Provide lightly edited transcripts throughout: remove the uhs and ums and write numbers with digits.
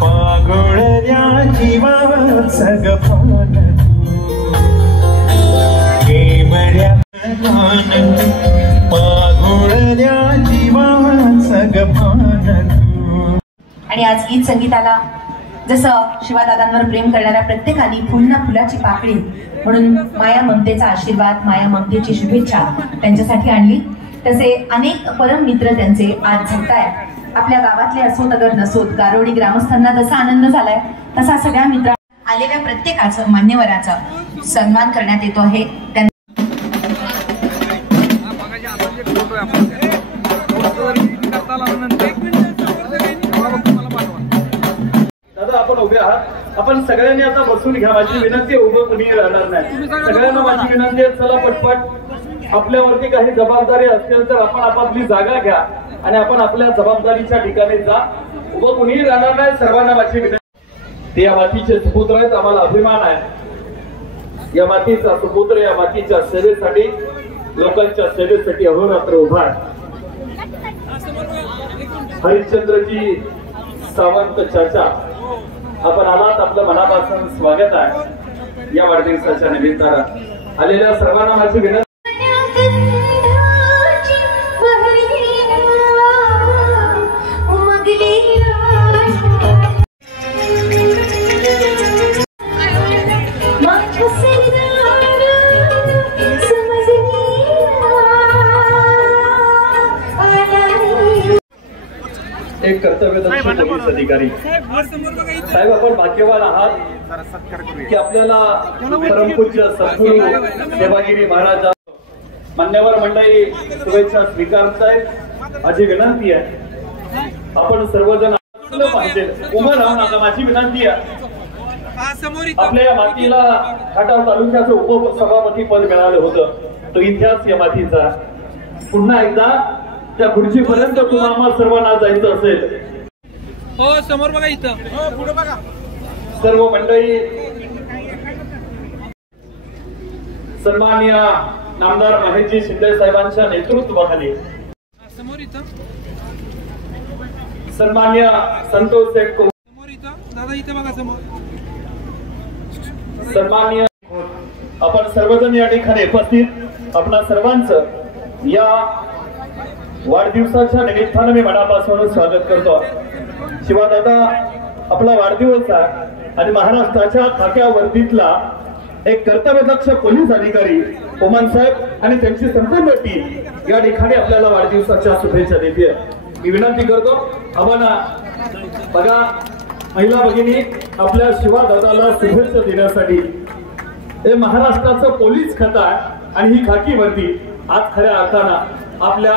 पागोळ्या जीवाचं गपान पागोळ्या जीवाचं गपान. आणि आज गीत संगीताला जसं शिवादादांवर प्रेम करणाऱ्या प्रत्येकाने पुन्हा फुलाची पाकळी म्हणून माया ममतेचा आशीर्वाद, माया ममतेची शुभेच्छा त्यांच्यासाठी आणली. तसे अनेक परम मित्र त्यांचे आज झगतायत. आपल्या गावातले असोत अगर नसोत, गारोडी ग्रामस्थांना जसा आनंद झालाय तसा सगळ्या मित्र आलेल्या प्रत्येकाचं, मान्यवराचा सन्मान करण्यात येतो आहे. दादा आपण उभे आहात, आपण सगळ्यांनी आता बसून घ्या. माझी विनंती, उभं कुणी राहणार नाही. सगळ्यांना माझी विनंती आहे, चला पटपट. आपल्यावरती काही जबाबदारी असेल तर आपण आपापली जागा घ्या आणि आपण आपल्या जबाबदारीच्या ठिकाणी जा. उभं कुणीही राहणार नाही. सर्वांना माझी विनंती. ते या मातीचे सुपुत्र आहेत, आम्हाला अभिमान आहे या मातीचा सुपुत्र, या मातीच्या सेवेसाठी, लोकांच्या सेवेसाठी अहोरात्र उभा आहे. हरिश्चंद्रजी सावंत चाचा, आपण आलात, आपलं मनापासून स्वागत आहे. या वाढदिवसाच्या निमित्तानं आलेल्या सर्वांना माझी विनंती. एक कर्तव्यदक्ष पोलीस अधिकारी साहेब, आपण भाग्यवान आहात की आपल्याला परमपूज्य सद्गुरू सेवागिरी महाराज मान्यवर मंडळी शुभेच्छा स्वीकारतायत. माझी विनंती आहे आपण सर्वजण पाहिजे, उभं राहून आता माझी विनंती आहे. आपल्या या मातीला खटाव तालुक्याचं उपसभापती पद मिळालं होतं. तो इतिहास या मातीचा. पुन्हा एकदा त्या खुर्चीपर्यंत तुम्हाला सर्वांना जायचं असेल. हो, समोर बघा, इथं पुढे बघा. सर्व मंडळी, सन्माननीय नामदार महेशजी शिंदे साहेबांच्या नेतृत्वाखाली, समोर इथं सन्माननीय संतोष शेठ, समोर इथं दादा, इथं बघा समोर, सन्माननीय आपण सर्वजण या ठिकाणी उपस्थित. आपणा सर्वांचं या वाढदिवसाच्या निमित्तानं मी मनापासून स्वागत करतो. शिवादादा, आपला वाढदिवस आहे आणि महाराष्ट्राच्या खाक्या वर्दीतला एक कर्तव्यदक्ष पोलीस अधिकारी ओमान साहेब आणि त्यांची संपूर्ण टीम या ठिकाणी आपल्याला वाढदिवसाच्या शुभेच्छा देते. मी विनंती करतो, आपण बघा, महिला भगिनी आपल्या शिवादादाला शुभेच्छा देण्यासाठी. हे महाराष्ट्राचं पोलीस खातं आहे आणि ही खाकी वर्दी आज खऱ्या अर्थानं आपल्या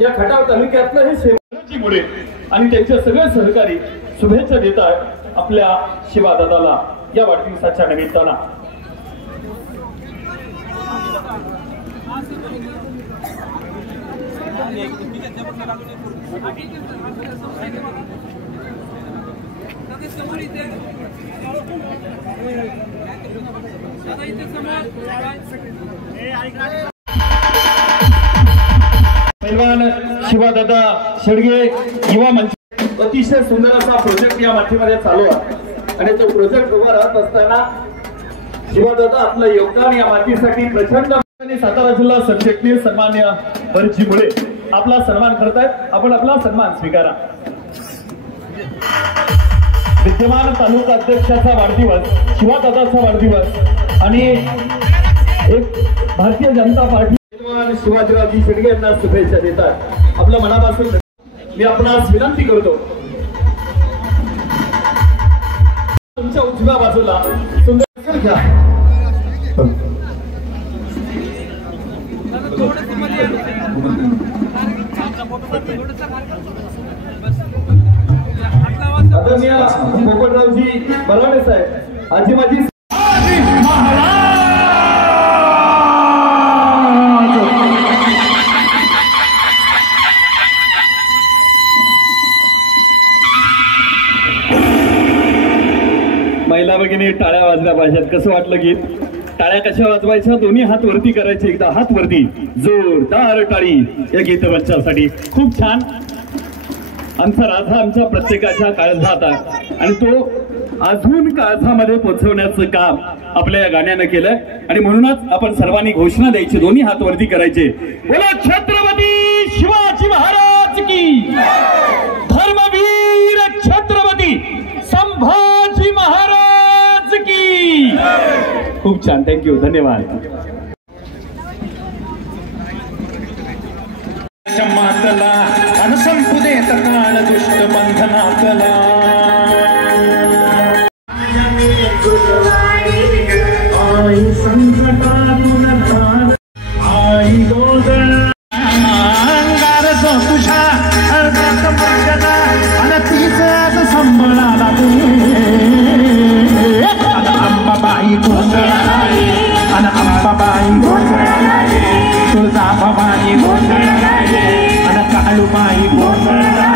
या खटाव तालुक्यातलं हे सेवाची मुळे आणि त्यांचे सगळे सहकारी शुभेच्छा देत आहेत आपल्या शिवादादाला या वाढदिवसाच्या निमित्तानं. पैलवान शिवादादा शेडगे युवा मंच, अतिशय सुंदर असा प्रोजेक्ट या मातीमध्ये चालू आहे. आणि तो प्रोजेक्ट उभा राहत असताना शिवादादा आपलं योगदान या मातीसाठी प्रचंड. सातारा जिल्हा सरचिटणीस सन्मान्य बरजी मुळे आपला सन्मान करतायत. आपण आपला सन्मान स्वीकारा. विद्यमान तालुका अध्यक्षाचा वाढदिवस, शिवादादाचा वाढदिवस आणि एक भारतीय जनता पार्टी शिवाजीरावजी शेडगे यांना शुभेच्छा देतात. आपल्या मनापासून मी आपणास विनंती करतो तुमच्या उजव्या बाजूला सुंदर घ्या. आदरणीय पोपटरावजी बराडे साहेब, आजी माझी महिला भगिनी टाळ्या वाजल्या पाहिजेत. कसं वाटलं गीत? टाळ्या कशा वाजवायच्या? दोन्ही हात वरती करायचे. एकदा हात वरती, जोरदार टाळी या गीतमंचासाठी. खूप छान. आमचा राधा आमच्या प्रत्येकाच्या काळजात आहे आणि तो अजून काळजामध्ये पोहोचवण्याचं काम आपल्या या गाण्यानं केलंय. आणि म्हणूनच आपण सर्वांनी घोषणा द्यायची, दोन्ही हात वरती करायचे. बोला छत्रपती शिवाजी महाराज की, धर्मवीर छत्रपती संभाजी महाराज की. खूप छान. थँक्यू. धन्यवाद. मातला आणि संपू देत काळ दुष्ट बंधनातला. आई संकटातून आई गोदळ अंगार जो तुझ्या आणि तीच आज संभळाला अंबाबाई गोंधळा आणि अंबाबाई गोंधळा, तुळजाबाई गोंधळा आणि काळूबाई गोंधळा.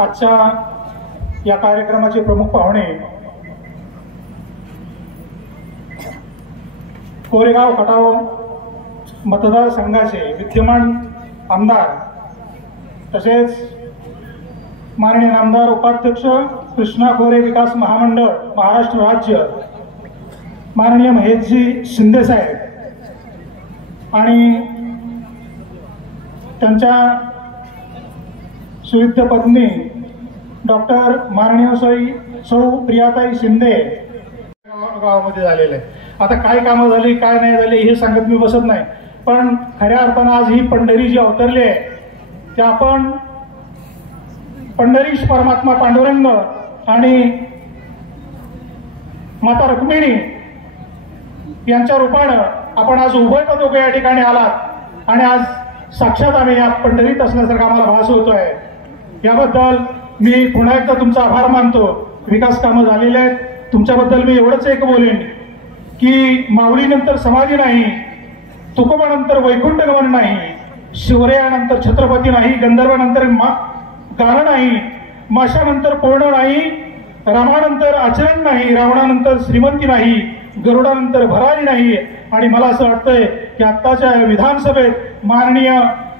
आजच्या या कार्यक्रमाचे प्रमुख पाहुणे कोरेगाव खटाव मतदारसंघाचे विद्यमान आमदार तसेच माननीय आमदार उपाध्यक्ष कृष्णा खोरे विकास महामंडळ महाराष्ट्र राज्य माननीय महेशजी शिंदे साहेब आणि त्यांच्या सुविद्य पत्नी डॉक्टर माननीय सौ प्रियाताई शिंदे गावामध्ये झालेले आहे. आता काय कामं झाली काय नाही झाली हे सांगत मी बसत नाही, पण खऱ्या अर्थानं आज ही पंढरी जी अवतरली आहे ते आपण पंढरीश परमात्मा पांडुरंग आणि माता रुक्मिणी यांच्या रूपानं आपण आज उभय दोघे या ठिकाणी आलात आणि आज साक्षात आम्ही या पंढरीत असल्यासारखा आम्हाला भास होतोय. याबद्दल मी पुन्हा एकदा तुमचा आभार मानतो. विकास कामं झालेले आहेत. तुमच्याबद्दल मी एवढंच एक बोलेन की माऊलीनंतर समाधी नाही, तुकोबानंतर वैकुंठ गमन नाही, शिवरायानंतर छत्रपती नाही, गंधर्वानंतर गाणं नाही, माशानंतर पूर्ण नाही, रामानंतर आचरण नाही, रावणानंतर श्रीमंती नाही, गरुडानंतर भरारी नाही. आणि मला असं वाटतंय की आत्ताच्या विधानसभेत माननीय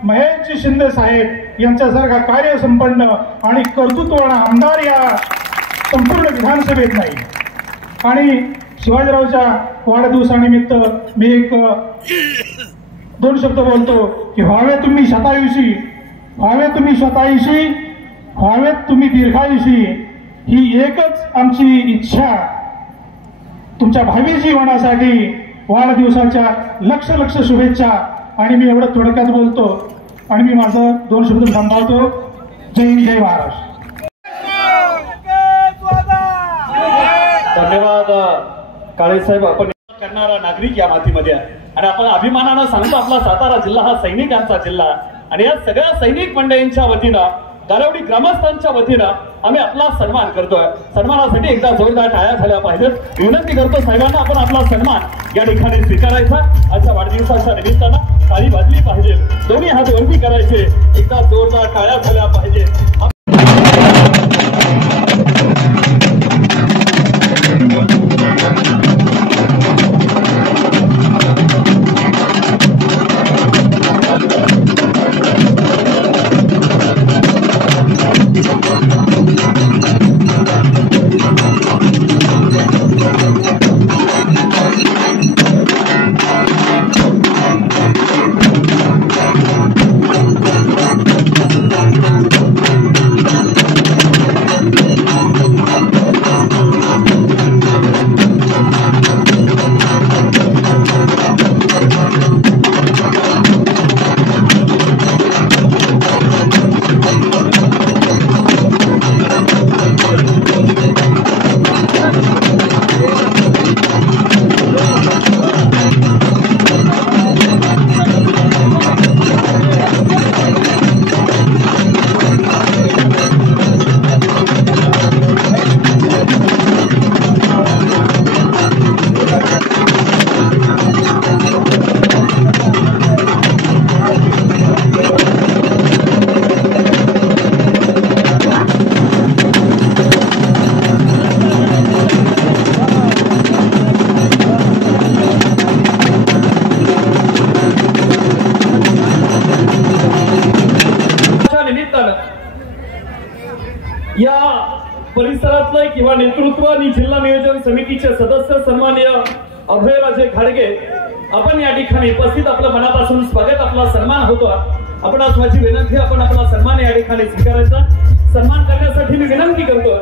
महेशजी शिंदे साहेब यांच्यासारखा कार्यसंपन्न आणि कर्तृत्ववान आमदार या संपूर्ण विधानसभेत नाही. आणि शिवाजीरावच्या वाढदिवसानिमित्त मी एक दोन शब्द बोलतो की व्हावे तुम्ही शतायुषी, व्हावे तुम्ही शतायुषी, व्हावेत तुम्ही दीर्घायुषी, ही एकच आमची इच्छा. तुमच्या भावी जीवनासाठी वाढदिवसाच्या लक्ष लक्ष शुभेच्छा. आणि मी एवढं थोडक्यात बोलतो आणि मी माझं दोन शब्द थांबवतो. जय हिंद, जय महाराष्ट्र. धन्यवाद काळेसाहेब. आपण करणारा नागरिक या मातीमध्ये आहे आणि आपण अभिमानानं सांगतो आपला सातारा जिल्हा हा सैनिकांचा जिल्हा. आणि या सगळ्या सैनिक मंडळींच्या वतीनं गारवडी ग्रामस्थांच्या वतीनं आम्ही आपला सन्मान करतोय. सन्मानासाठी एकदा जोरदार टाळ्या झाल्या पाहिजेत. विनंती करतो साहेबांना आपण आपला सन्मान या ठिकाणी स्वीकारायचा. आजच्या वाढदिवसाच्या निमित्तानं थाळी वाजली पाहिजे, दोन्ही हात वरती करायचे, एकदा जोरदार टाळ्या झाल्या पाहिजे. या परिसरातलं किंवा नेतृत्व आणि जिल्हा नियोजन समितीचे सदस्य सन्माननीय अभयराजे घाडगे आपण या ठिकाणी उपस्थित, आपलं मनापासून स्वागत, आपला सन्मान होतो. आपण आज माझी विनंती, आपण आपला सन्मान या ठिकाणी स्वीकारायचा. सन्मान करण्यासाठी मी विनंती करतो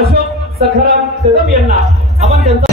अशोक सखाराम कदम यांना. आपण त्यांचा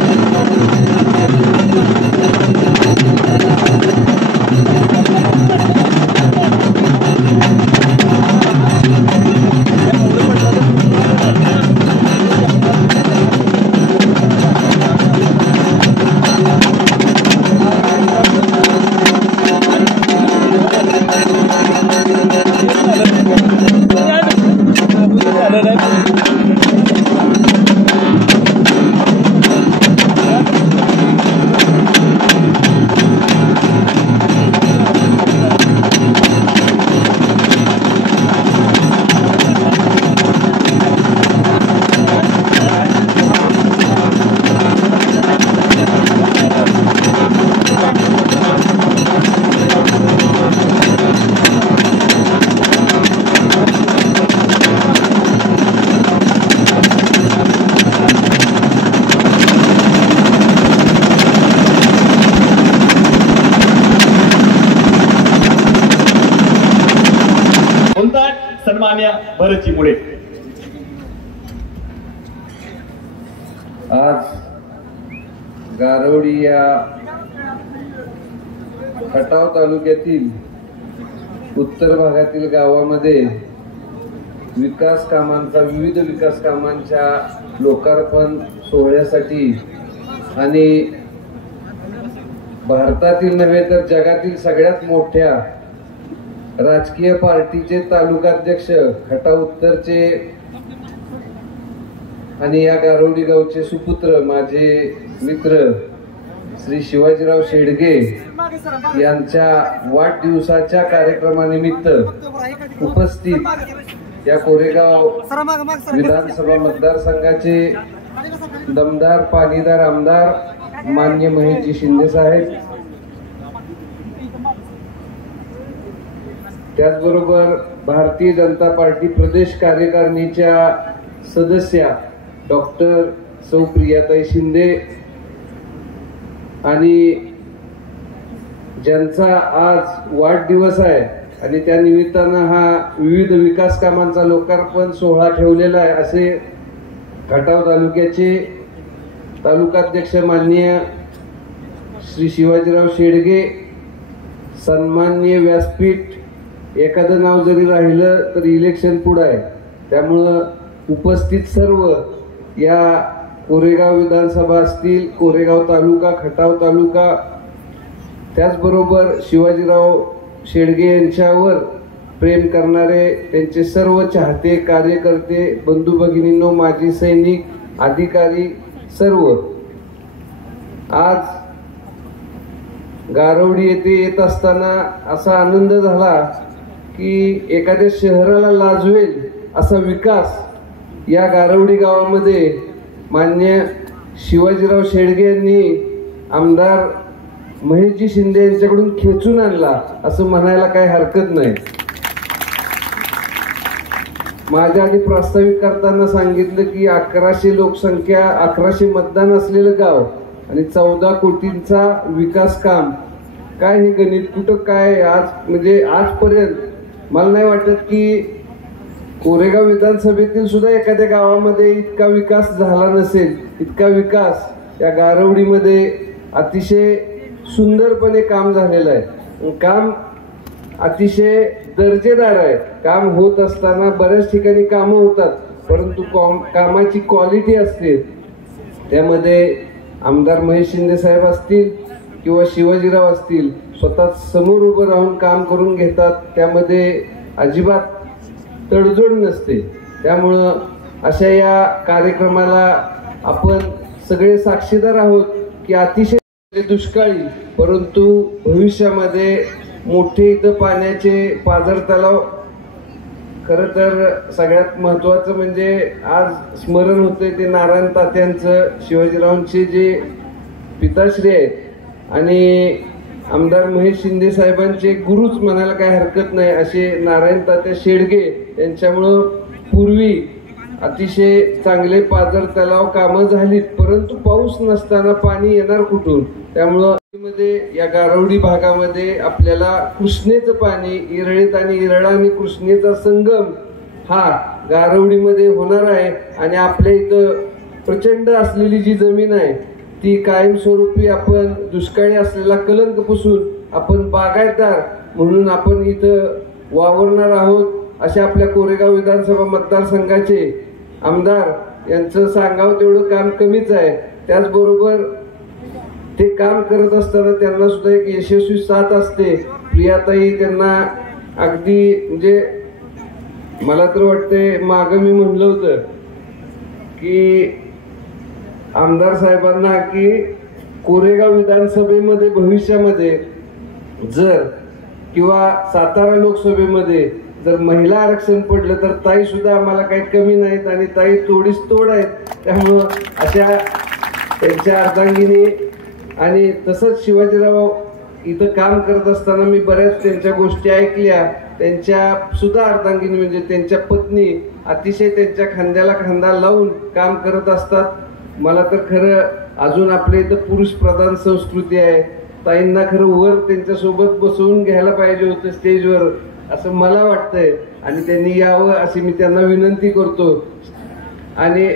सन्मान्य भरतजी पुढे. आज गारवडी या खटाव तालुक्यातील उत्तर भागातील गावामध्ये विकास कामांचा, विविध विकास कामांच्या लोकार्पण सोहळ्यासाठी आणि भारतातील नव्हे तर जगातील सगळ्यात मोठ्या राजकीय पार्टीचे तालुकाध्यक्ष खटाव उत्तरचे आणि या गारवडी गावचे सुपुत्र माझे मित्र श्री शिवाजीराव शेडगे यांच्या वाढदिवसाच्या कार्यक्रमानिमित्त उपस्थित या कोरेगाव विधानसभा मतदारसंघाचे दमदार पाणीदार आमदार मान्य महेशजी शिंदे साहेब, त्याचबरोबर भारतीय जनता पार्टी प्रदेश कार्यकारिणीच्या सदस्या डॉक्टर सौ प्रियाताई शिंदे आणि ज्यांचा आज वाढदिवस आहे आणि त्या निमित्तानं हा विविध विकास कामांचा लोकार्पण सोहळा ठेवलेला आहे असे खटाव तालुक्याचे तालुकाध्यक्ष माननीय श्री शिवाजीराव शेडगे. सन्माननीय व्यासपीठ एखादं नाव जरी राहिलं तरी इलेक्शन पुढे आहे, त्यामुळं उपस्थित सर्व या कोरेगाव विधानसभा असतील, कोरेगाव तालुका, खटाव तालुका, त्याचबरोबर शिवाजीराव शेडगे यांच्यावर प्रेम करणारे त्यांचे सर्व चाहते, कार्यकर्ते, बंधू भगिनींनो, माजी सैनिक, अधिकारी सर्व आज गारवडी येथे येत असताना असा आनंद झाला की एखाद्या शहराला लाजवेल असा विकास या गारवडी गावामध्ये मान्य शिवाजीराव शेडगे यांनी आमदार महेशजी शिंदे यांच्याकडून खेचून आणला असं म्हणायला काही हरकत नाही. माझ्या आधी प्रास्ताविक करताना सांगितलं की 1100 लोकसंख्या, 1100 मतदान असलेलं गाव आणि 14 कोटींचा विकास काम, काय हे गणित कुठं काय आज म्हणजे आजपर्यंत मला नाही वाटत की कोरेगाव विधानसभेतील सुद्धा एखाद्या गावामध्ये इतका विकास झाला नसेल. इतका विकास या गारवडीमध्ये अतिशय सुंदरपणे काम झालेलं आहे. काम अतिशय दर्जेदार आहे. काम होत असताना बऱ्याच ठिकाणी कामं होतात, परंतु कामाची क्वालिटी असते. त्यामध्ये आमदार महेश शिंदे साहेब असतील किंवा शिवाजीराव असतील, स्वतः समोर उभं राहून काम करून घेतात. त्यामध्ये अजिबात तडजोड नसते. त्यामुळं अशा या कार्यक्रमाला आपण सगळे साक्षीदार आहोत की अतिशय दुष्काळी परंतु भविष्यामध्ये मोठे इथं पाण्याचे पाझर तलाव. खरं तर सगळ्यात महत्वाचं म्हणजे आज स्मरण होते ते नारायण तात्यांचं, शिवाजीरावांचे जे पिताश्री आहेत आणि आमदार महेश शिंदे साहेबांचे गुरुच म्हणायला काही हरकत नाही असे नारायण तात्या शेडगे यांच्यामुळं पूर्वी अतिशय चांगले पाझर तलाव कामं झालीत, परंतु पाऊस नसताना पाणी येणार कुठून? त्यामुळं या गारवडी भागामध्ये आपल्याला कृष्णेचं पाणी, इरळीत आणि इरळा आणि कृष्णेचा संगम हा गारवडीमध्ये होणार आहे. आणि आपल्या इथं प्रचंड असलेली जी जमीन आहे ती कायमस्वरूपी आपण दुष्काळी असलेला कलंक पुसून आपण बागायतदार म्हणून आपण इथं वावरणार आहोत. अशा आपल्या कोरेगाव विधानसभा मतदारसंघाचे आमदार यांचं सांगावं तेवढं काम कमीच आहे. त्याचबरोबर ते काम करत असताना त्यांना सुद्धा एक यशस्वी साथ असते. प्रियाताई त्यांना अगदी म्हणजे मला तर वाटतंय मागं मी म्हणलं होतं की आमदार साहेबांना की कोरेगाव विधानसभेमध्ये भविष्यामध्ये जर किंवा सातारा लोकसभेमध्ये जर महिला आरक्षण पडलं तर ताई सुद्धा आम्हाला काही कमी नाहीत आणि ताई तोडीस तोड आहेत. त्यामुळं अशा त्यांच्या अर्धांगिनी आणि तसंच शिवाजीराव इथं काम करत असताना मी बऱ्याच त्यांच्या गोष्टी ऐकल्या. त्यांच्या सुद्धा अर्धांगिनी म्हणजे त्यांच्या पत्नी अतिशय त्यांच्या खांद्याला खांदा लावून काम करत असतात. मला तर खरं अजून आपल्या इथं पुरुष प्रधान संस्कृती आहे. ताईंना खरं वर त्यांच्यासोबत बसवून घ्यायला पाहिजे होतं स्टेजवर असं मला वाटतंय आणि त्यांनी यावं अशी मी त्यांना विनंती करतो. आणि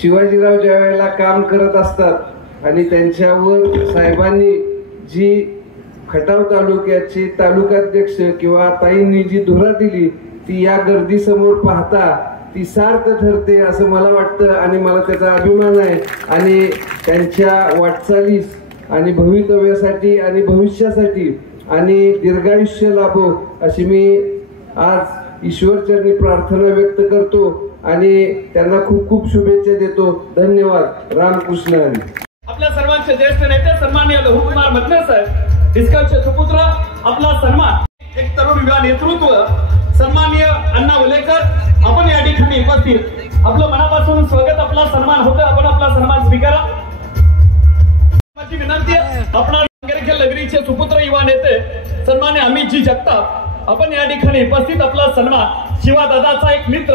शिवाजीराव ज्या वेळेला काम करत असतात आणि त्यांच्यावर साहेबांनी जी खटाव तालुक्याची तालुकाध्यक्ष किंवा ताईंनी जी धुरा दिली ती या गर्दीसमोर पाहता ती सार्थ ठरते असं मला वाटतं आणि मला त्याचा अभिमान आहे. आणि त्यांच्या वाटचालीस आणि भवितव्यासाठी आणि भविष्यासाठी आणि दीर्घायुष्य लाभो अशी मी आज ईश्वरचरणी प्रार्थना व्यक्त करतो आणि त्यांना खूप खूप शुभेच्छा देतो. धन्यवाद. रामकृष्ण हरी. आपल्या सर्वांचे ज्येष्ठ नेते सन्माननीय लहुकुमार मदने साहेब डिस्कवचे सुपुत्र आपला सन्मान एक तरुण युवा नेतृत्व सन्माननीय अण्णा वलेकर आपण या ठिकाणी उपस्थित आपलं मनापासून स्वागत. आपला सन्मान होतं. आपण आपला सन्मान स्वीकारा. माझी विनंती आहे आपणा नगरीचे सुपुत्र युवा नेते सन्माननीय अमितजी जगताप आपण या ठिकाणी उपस्थित. आपला सन्मान शिवादादाचा एक मित्र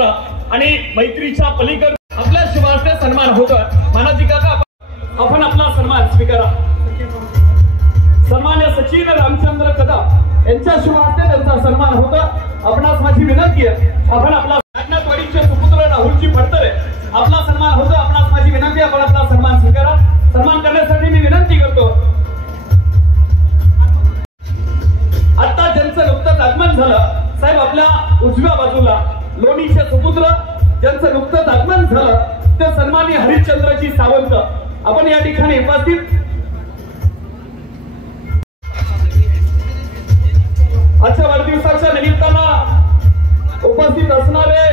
आणि मैत्रीच्या पलीकडे आपल्या शिवाचे सन्मान होतं. मानाजी काका आपण आपला सन्मान स्वीकारा. सन्मान्य सचिन रामचंद्र कदम यांच्या शुभास्ते त्यांचा सन्मान होता. आपणास माझी विनंती आहे आपण आपला नागनाथवाडीचे सुपुत्र राहुलजी फडतरे आपला सन्मान होता. आपणास माझी विनंती आहे आपण आपला सन्मान स्वीकारा. सन्मान करण्यासाठी मी विनंती करतो. आता ज्यांचं नुकतंच आगमन झालं साहेब आपल्या उजव्या बाजूला लोणीचे सुपुत्र ज्यांचं नुकतंच आगमन झालं ते सन्माननीय हरिश्चंद्रजी सावंत आपण या ठिकाणी उपस्थित. आजच्या वाढदिवसाच्या निमित्तानं उपस्थित असणारे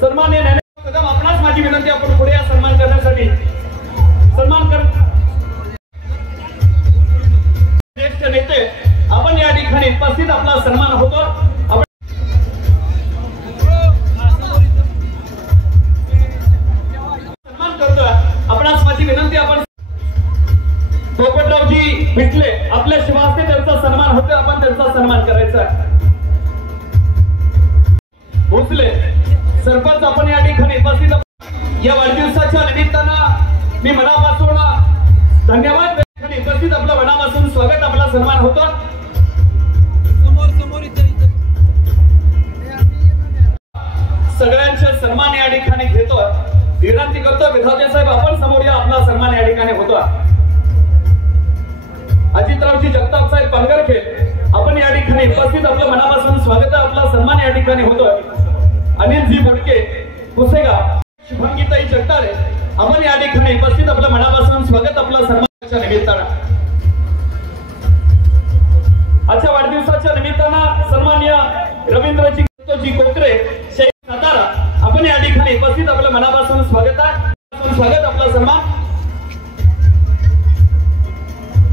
सन्माननीय ज्ञानेश्वर कदम आपणास माझी विनंती आपण पुढे या सन्मान करण्यासाठी सन्मान कर. ज्येष्ठ नेते आपण या ठिकाणी उपस्थित आपला सन्मान होतो. आपण सन्मान करतोय. आपणास माझी विनंती आपण पोपटरावजी पिटले आपल्या शिवास्ते त्यांचा सन्मान होतो. आपण त्यांचा सन्मान करायचा आहे. भोसले सरपंच आपण या ठिकाणी उपस्थित. या वाढदिवसाच्या निमित्तानं मी मनापासून धन्यवाद उपस्थित. आपलं मनापासून स्वागत. आपला सन्मान होतो. सगळ्यांचे सन्मान या ठिकाणी घेतो. विनंती करतो विधाते साहेब आपण समोर या. आपला सन्मान या ठिकाणी होतो. अजितरावजी जगताप साहेब पालघरखेड आपण या ठिकाणी उपस्थित. आपलं मनापासून स्वागत. आपला सन्मान या ठिकाणी होतोय. अनिलजी बोडके पुसेगाव शुभंगीताई जगतारे आपण या ठिकाणी उपस्थित. आपलं मनापासून स्वागत. आपला सन्मानाच्या निमित्तानं आजच्या वाढदिवसाच्या निमित्तानं सन्माननीय रवींद्रजी कोकरे सातारा आपण या ठिकाणी उपस्थित. आपलं मनापासून स्वागत आहे. स्वागत. आपला सन्मान.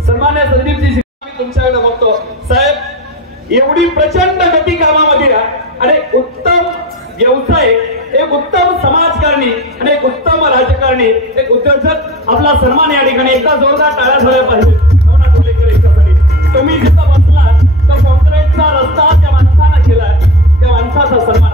सन्मान्य संदीपजी तुमच्याकडे बघतो साहेब. एवढी प्रचंड गती कामामध्ये आणि उत्तम व्यवसाय एक उत्तम समाजकारणी आणि एक उत्तम राजकारणी एक उद्योजक आपला सन्मान या ठिकाणी एकदा जोरदार टाळ्या झाल्या पाहिजे. तुम्ही जिथं बसलात तर काँक्रीटचा रस्ता त्या माणसानं केलाय. त्या माणसाचा सन्मान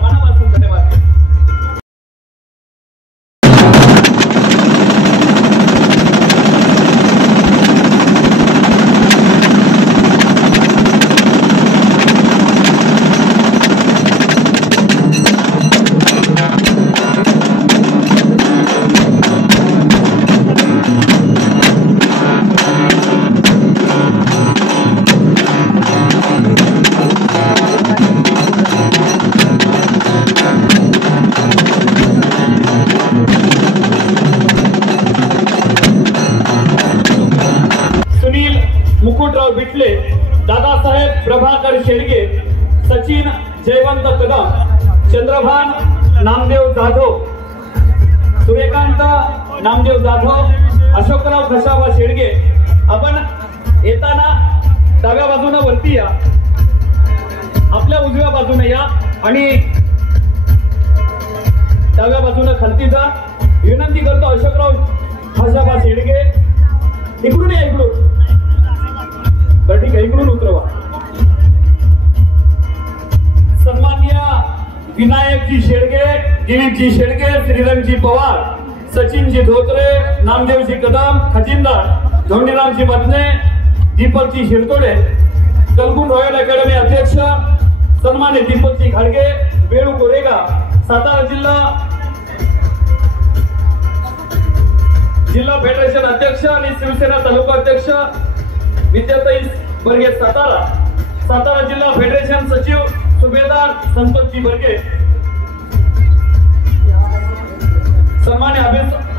जयवंत कदम, चंद्रभान नामदेव जाधव, सूर्यकांत नामदेव जाधव, अशोकराव खशाबा शेडगे. आपण येताना डाव्या बाजूने वरती या, आपल्या उजव्या बाजूने या आणि डाव्या बाजूने खालती जा. विनंती करतो अशोकराव खशाबा शेडगे इकडून या, इकडून. तर ठीक आहे, इकडून उतरवा. सन्माननीय विनायकजी शेडगे, दिलीपजी शेडगे, श्रीरंगजी पवार, सचिनजी धोत्रे, नामदेवजी कदम, खजिनदार धोंडीरामजी बदने, दीपकजी शिरतोडे, कलकुट रॉयल अकॅडमी अध्यक्ष सन्मान्य दीपकजी घाडगे, वेळू कोरेगा, सातारा जिल्हा फेडरेशन अध्यक्ष आणि शिवसेना तालुका अध्यक्ष विद्याताई बर्गे सातारा, सातारा जिल्हा फेडरेशन सचिव सुभेदार संतोषजी बर्गे, सन्मान्य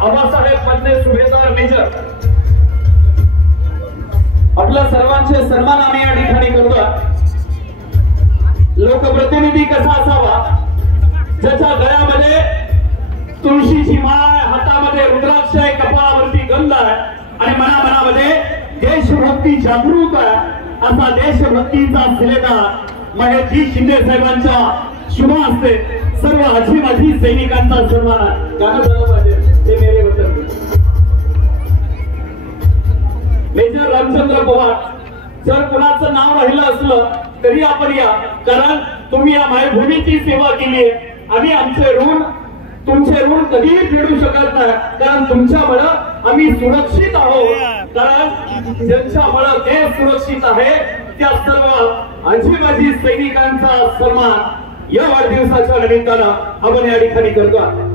आबासाहेब पत्ने सुभेदार मेजर. आपल्या सर्वांचे सन्मान आम्ही या ठिकाणी करतो. लोकप्रतिनिधी कसा असावा, ज्याच्या गळ्यामध्ये तुळशीची माळ, हातामध्ये रुद्राक्ष आहे, कपाळावरती गंध आहे आणि मनामध्ये देशभक्ती जागृत आहे, असा देशभक्तीचा शिलेदार महेशजी शिंदे साहेबांच्या शुभ हस्ते सर्व आजी माजी सैनिकांचा सन्मान आहे. गाणं झालं पाहिजे ते मेरे वतन. मेजर रामचंद्र पवार, जर कुणाचं नाव राहिलं असलं तरी आपण या, कारण तुम्ही या मायभूमीची सेवा केली आहे. आम्ही आमचे ऋण, तुमचे ऋण कधीही फेडू शकत नाही, कारण तुमच्यामुळे आम्ही सुरक्षित आहोत. कारण ज्यांच्यामुळे देश सुरक्षित आहे त्या सर्व आजी माजी सैनिकांचा सन्मान या वाढदिवसाच्या निमित्तानं आपण या ठिकाणी करतो.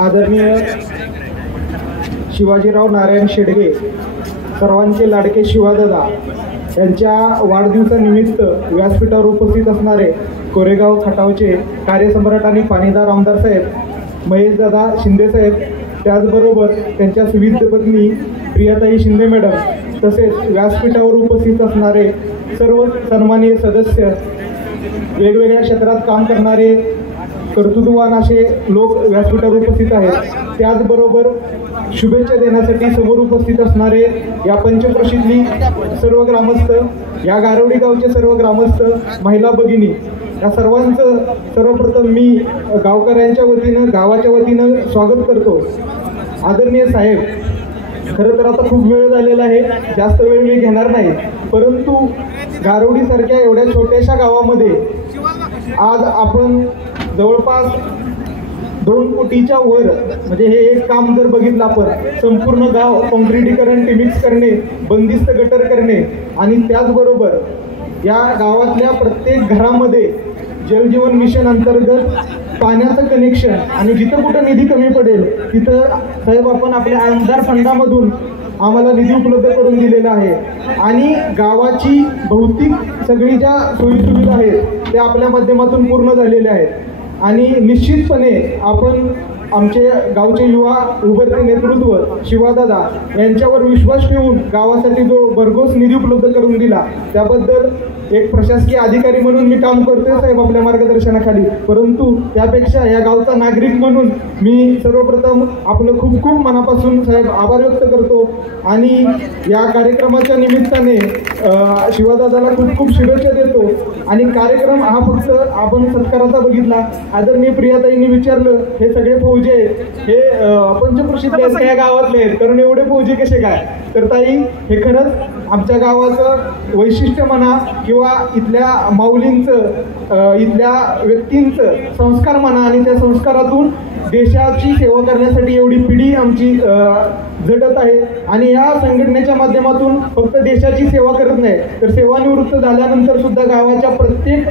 आदरणीय शिवाजीराव नारायण शेडगे, सर्वांचे लाडके शिवादादा यांच्या वाढदिवसानिमित्त व्यासपीठावर उपस्थित असणारे कोरेगाव खटावचे कार्यसम्राट आणि पाणीदार आमदार साहेब महेशदादा शिंदेसाहेब, त्याचबरोबर त्यांच्या सुविद्य पत्नी प्रियाताई शिंदे मॅडम, तसेच व्यासपीठावर उपस्थित असणारे सर्व सन्माननीय सदस्य, वेगवेगळ्या क्षेत्रात काम करणारे कर्तृत्ववान असे लोक व्यासपीठावर उपस्थित आहेत. त्याचबरोबर शुभेच्छा देण्यासाठी समोर उपस्थित असणारे या पंचक्रोशीतली सर्व ग्रामस्थ, या गारवडी गावचे सर्व ग्रामस्थ, महिला भगिनी, या सर्वांचं सर्वप्रथम मी गावकऱ्यांच्या वतीनं, गावाच्या वतीनं स्वागत करतो. आदरणीय साहेब, खरं तर आता खूप वेळ झालेला आहे, जास्त वेळ मी घेणार नाही, परंतु गारवडीसारख्या एवढ्या छोट्याशा गावामध्ये आज आपण जवळपास 2 कोटीच्या वर, म्हणजे हे एक काम जर बघितलं आपण, संपूर्ण गाव काँक्रिटीकरण, टिमिक्स करणे, बंदिस्त गटर करणे आणि त्याचबरोबर या गावातल्या प्रत्येक घरामध्ये जलजीवन मिशन अंतर्गत पाण्याचं कनेक्शन, आणि जिथं कुठं निधी कमी पडेल तिथं साहेब आपण आपल्या आमदार फंडामधून आम्हाला निधी उपलब्ध करून दिलेला आहे. आणि गावाची भौतिक सगळी ज्या सोयीसुविधा आहेत त्या आपल्या माध्यमातून पूर्ण झालेल्या आहेत. आणि निश्चितपणे आपण आमचे गावचे युवा उभरते नेतृत्व शिवादादा यांच्यावर विश्वास ठेवून गावासाठी जो भरघोस निधी उपलब्ध करून दिला त्याबद्दल एक प्रशासकीय अधिकारी म्हणून मी काम करतोय साहेब आपल्या मार्गदर्शनाखाली, परंतु त्यापेक्षा या गावचा नागरिक म्हणून मी सर्वप्रथम आपलं खूप खूप मनापासून साहेब आभार व्यक्त करतो. आणि या कार्यक्रमाच्या निमित्ताने शिवादादाला खूप खूप शुभेच्छा देतो. आणि कार्यक्रम हा फक्त आपण सत्काराचा बघितला. आदरणीय प्रियाताईंनी विचारलं हे सगळे फौजी आहेत, हे पंचक्रोशीतले आहेत या गावातले आहेत, कारण एवढे फौजी कसे काय? तर ताई, हे खरंच आमच्या गावाचं वैशिष्ट्य म्हणा किंवा इथल्या माऊलींचं, इथल्या व्यक्तींचं संस्कार म्हणा, आणि त्या संस्कारातून देशाची सेवा करण्यासाठी एवढी पिढी आमची झटत आहे. आणि या संघटनेच्या माध्यमातून फक्त देशाची सेवा करत नाही, तर सेवानिवृत्त झाल्यानंतर सुद्धा गावाच्या प्रत्येक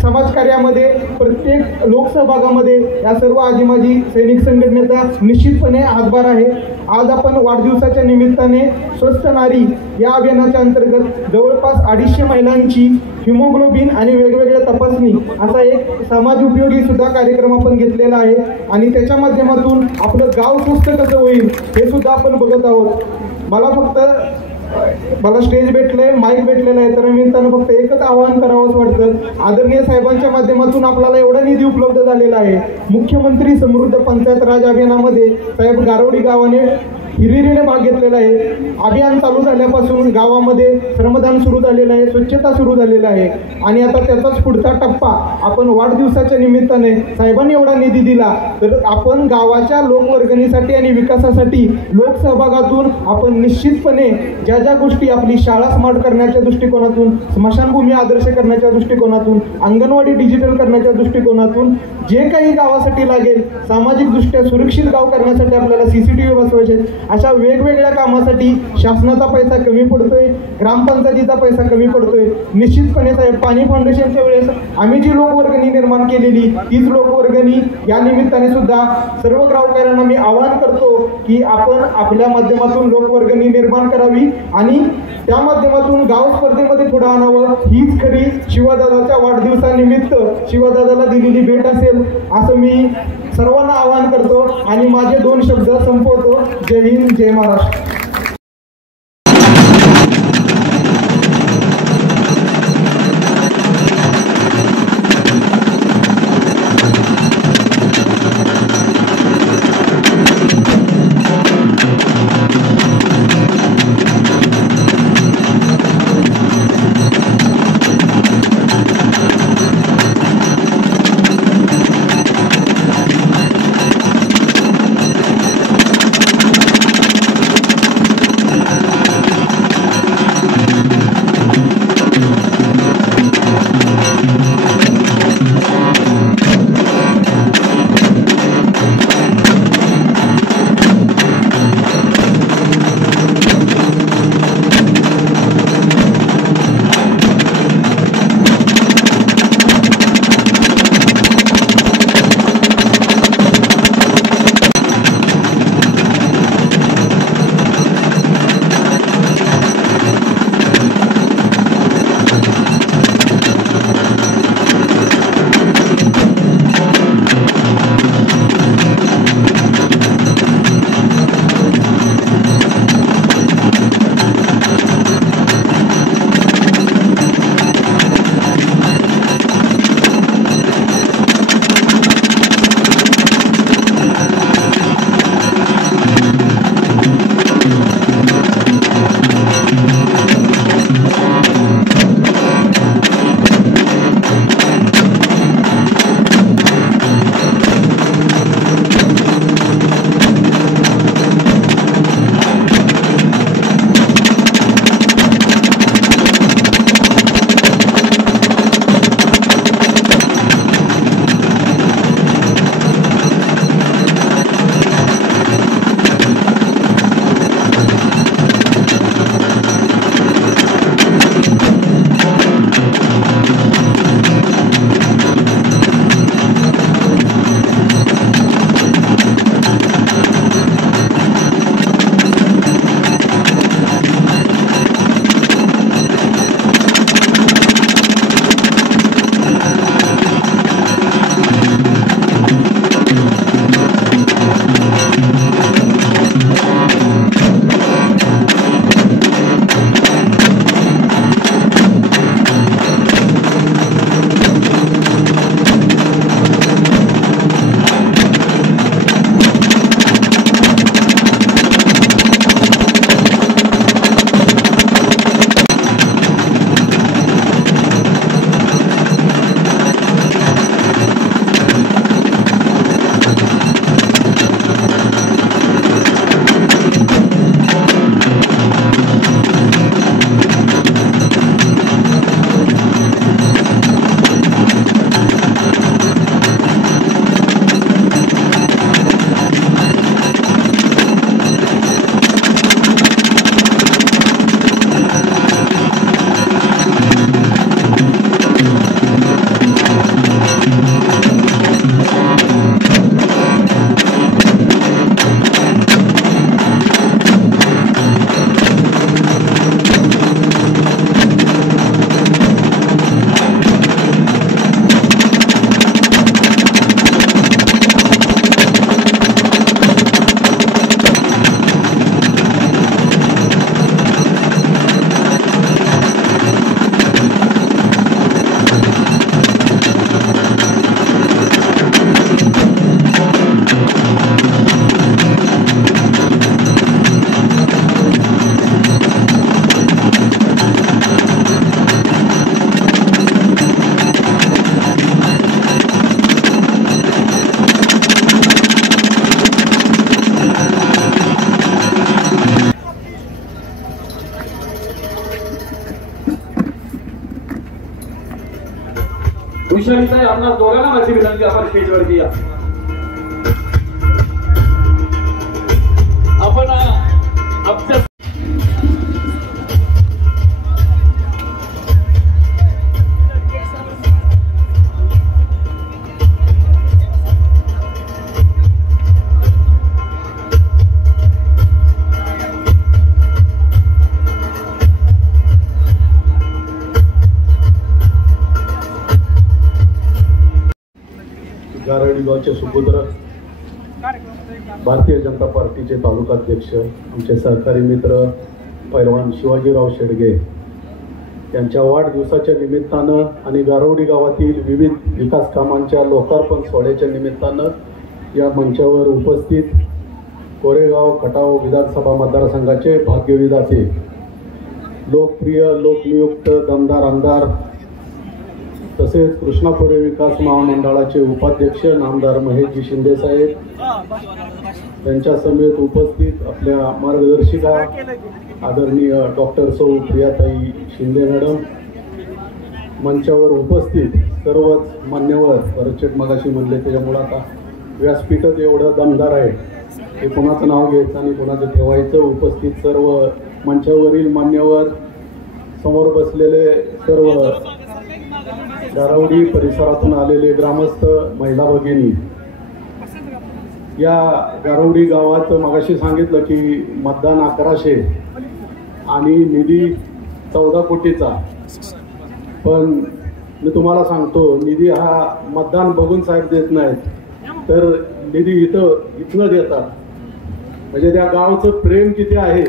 समाजकार्यामध्ये, प्रत्येक लोकसहभागामध्ये या सर्व आदिमाजी सैनिक संघटनेचा निश्चितपणे हातभार आहे. आज आपण वाढदिवसाच्या निमित्ताने स्वस्थ नारी या अभियानाच्या अंतर्गत जवळपास 250 महिलांची हिमोग्लोबिन आणि वेगवेगळ्या तपासणी असा एक समाज उपयोगी सुद्धा कार्यक्रम आपण घेतलेला आहे. आणि त्याच्या माध्यमातून आपलं गाव स्वस्थ कसं होईल हे सुद्धा आपण बघत आहोत. मला स्टेज भेटलंय, माईक भेटलेला आहे, तर मी त्यांना फक्त एकच आवाहन करावंच वाटतं. आदरणीय साहेबांच्या माध्यमातून आपल्याला एवढा निधी उपलब्ध झालेला आहे. मुख्यमंत्री समृद्ध पंचायत राज अभियानामध्ये साहेब गारवडी गावाने हिरिरीने भाग घेतलेला आहे. अभियान चालू झाल्यापासून गावामध्ये श्रमदान सुरू झालेलं आहे, स्वच्छता सुरू झालेलं आहे. आणि आता त्याचाच पुढचा टप्पा आपण वाढदिवसाच्या निमित्ताने साहेबांनी एवढा निधी दिला, तर आपण गावाच्या लोकवर्गणीसाठी आणि विकासासाठी लोकसहभागातून आपण निश्चितपणे ज्या ज्या गोष्टी, आपली शाळा स्मार्ट करण्याच्या दृष्टिकोनातून, स्मशानभूमी आदर्श करण्याच्या दृष्टिकोनातून, अंगणवाडी डिजिटल करण्याच्या दृष्टिकोनातून जे काही गावासाठी लागेल, सामाजिकदृष्ट्या सुरक्षित गाव करण्यासाठी आपल्याला CCTV बसवायचे, अशा वेगवेगळ्या कामासाठी शासनाचा पैसा कमी पडतोय, ग्रामपंचायतीचा पैसा कमी पडतोय. निश्चितपणे साहेब, पाणी फाउंडेशनच्या वेळेस आम्ही जी लोकवर्गणी निर्माण केलेली तीच लोकवर्गणी या निमित्ताने सुद्धा सर्व गावकऱ्यांना मी आवाहन करतो की आपण आपल्या माध्यमातून लोकवर्गणी निर्माण करावी आणि त्या माध्यमातून गाव स्पर्धेमध्ये पुढे आणावं. हीच खरी शिवादादाच्या वाढदिवसानिमित्त शिवादादाला दिलेली भेट असेल असं मी सर्वांना आवाहन करतो आणि माझे 2 शब्द संपवतो. जय हिंद, जय महाराष्ट्र. विषय साहेब आपणास दोघांना माझी विनंती, आपण स्टेजवरती या. आपण आमच्या गारडी गावचे सुपुत्र, भारतीय जनता पार्टीचे तालुकाध्यक्ष, आमचे सहकारी मित्र पैलवान शिवाजीराव शेडगे यांच्या वाढदिवसाच्या निमित्तानं आणि गारवडी गावातील विविध विकास कामांच्या लोकार्पण सोहळ्याच्या निमित्तानं या मंचावर उपस्थित कोरेगाव खटाव विधानसभा मतदारसंघाचे भाग्यविधाते, लोकप्रिय लोकनियुक्त दमदार आमदार तसेच कृष्णा खोरे विकास महामंडळाचे उपाध्यक्ष नामदार महेशजी शिंदे साहेब, त्यांच्या समेत उपस्थित आपल्या मार्गदर्शिका आदरणीय डॉक्टर सौ प्रियाताई शिंदे मॅडम, मंचावर उपस्थित सर्वच मान्यवर, परचेट मगाशी म्हणले त्याच्यामुळं आता व्यासपीठच एवढं दमदार आहे की कोणाचं नाव घ्यायचं आणि कोणाचं ठेवायचं. उपस्थित सर्व मंचावरील मान्यवर, समोर बसलेले सर्व गारवडी परिसरातून आलेले ग्रामस्थ, महिला भगिनी, या गारवडी गावात मगाशी सांगितलं की मतदान 1100 आणि निधी 14 कोटीचा. पण मी तुम्हाला सांगतो, निधी हा मतदान बघून साहेब देत नाहीत, तर निधी इथनं देतात. म्हणजे त्या गावचं प्रेम किती आहे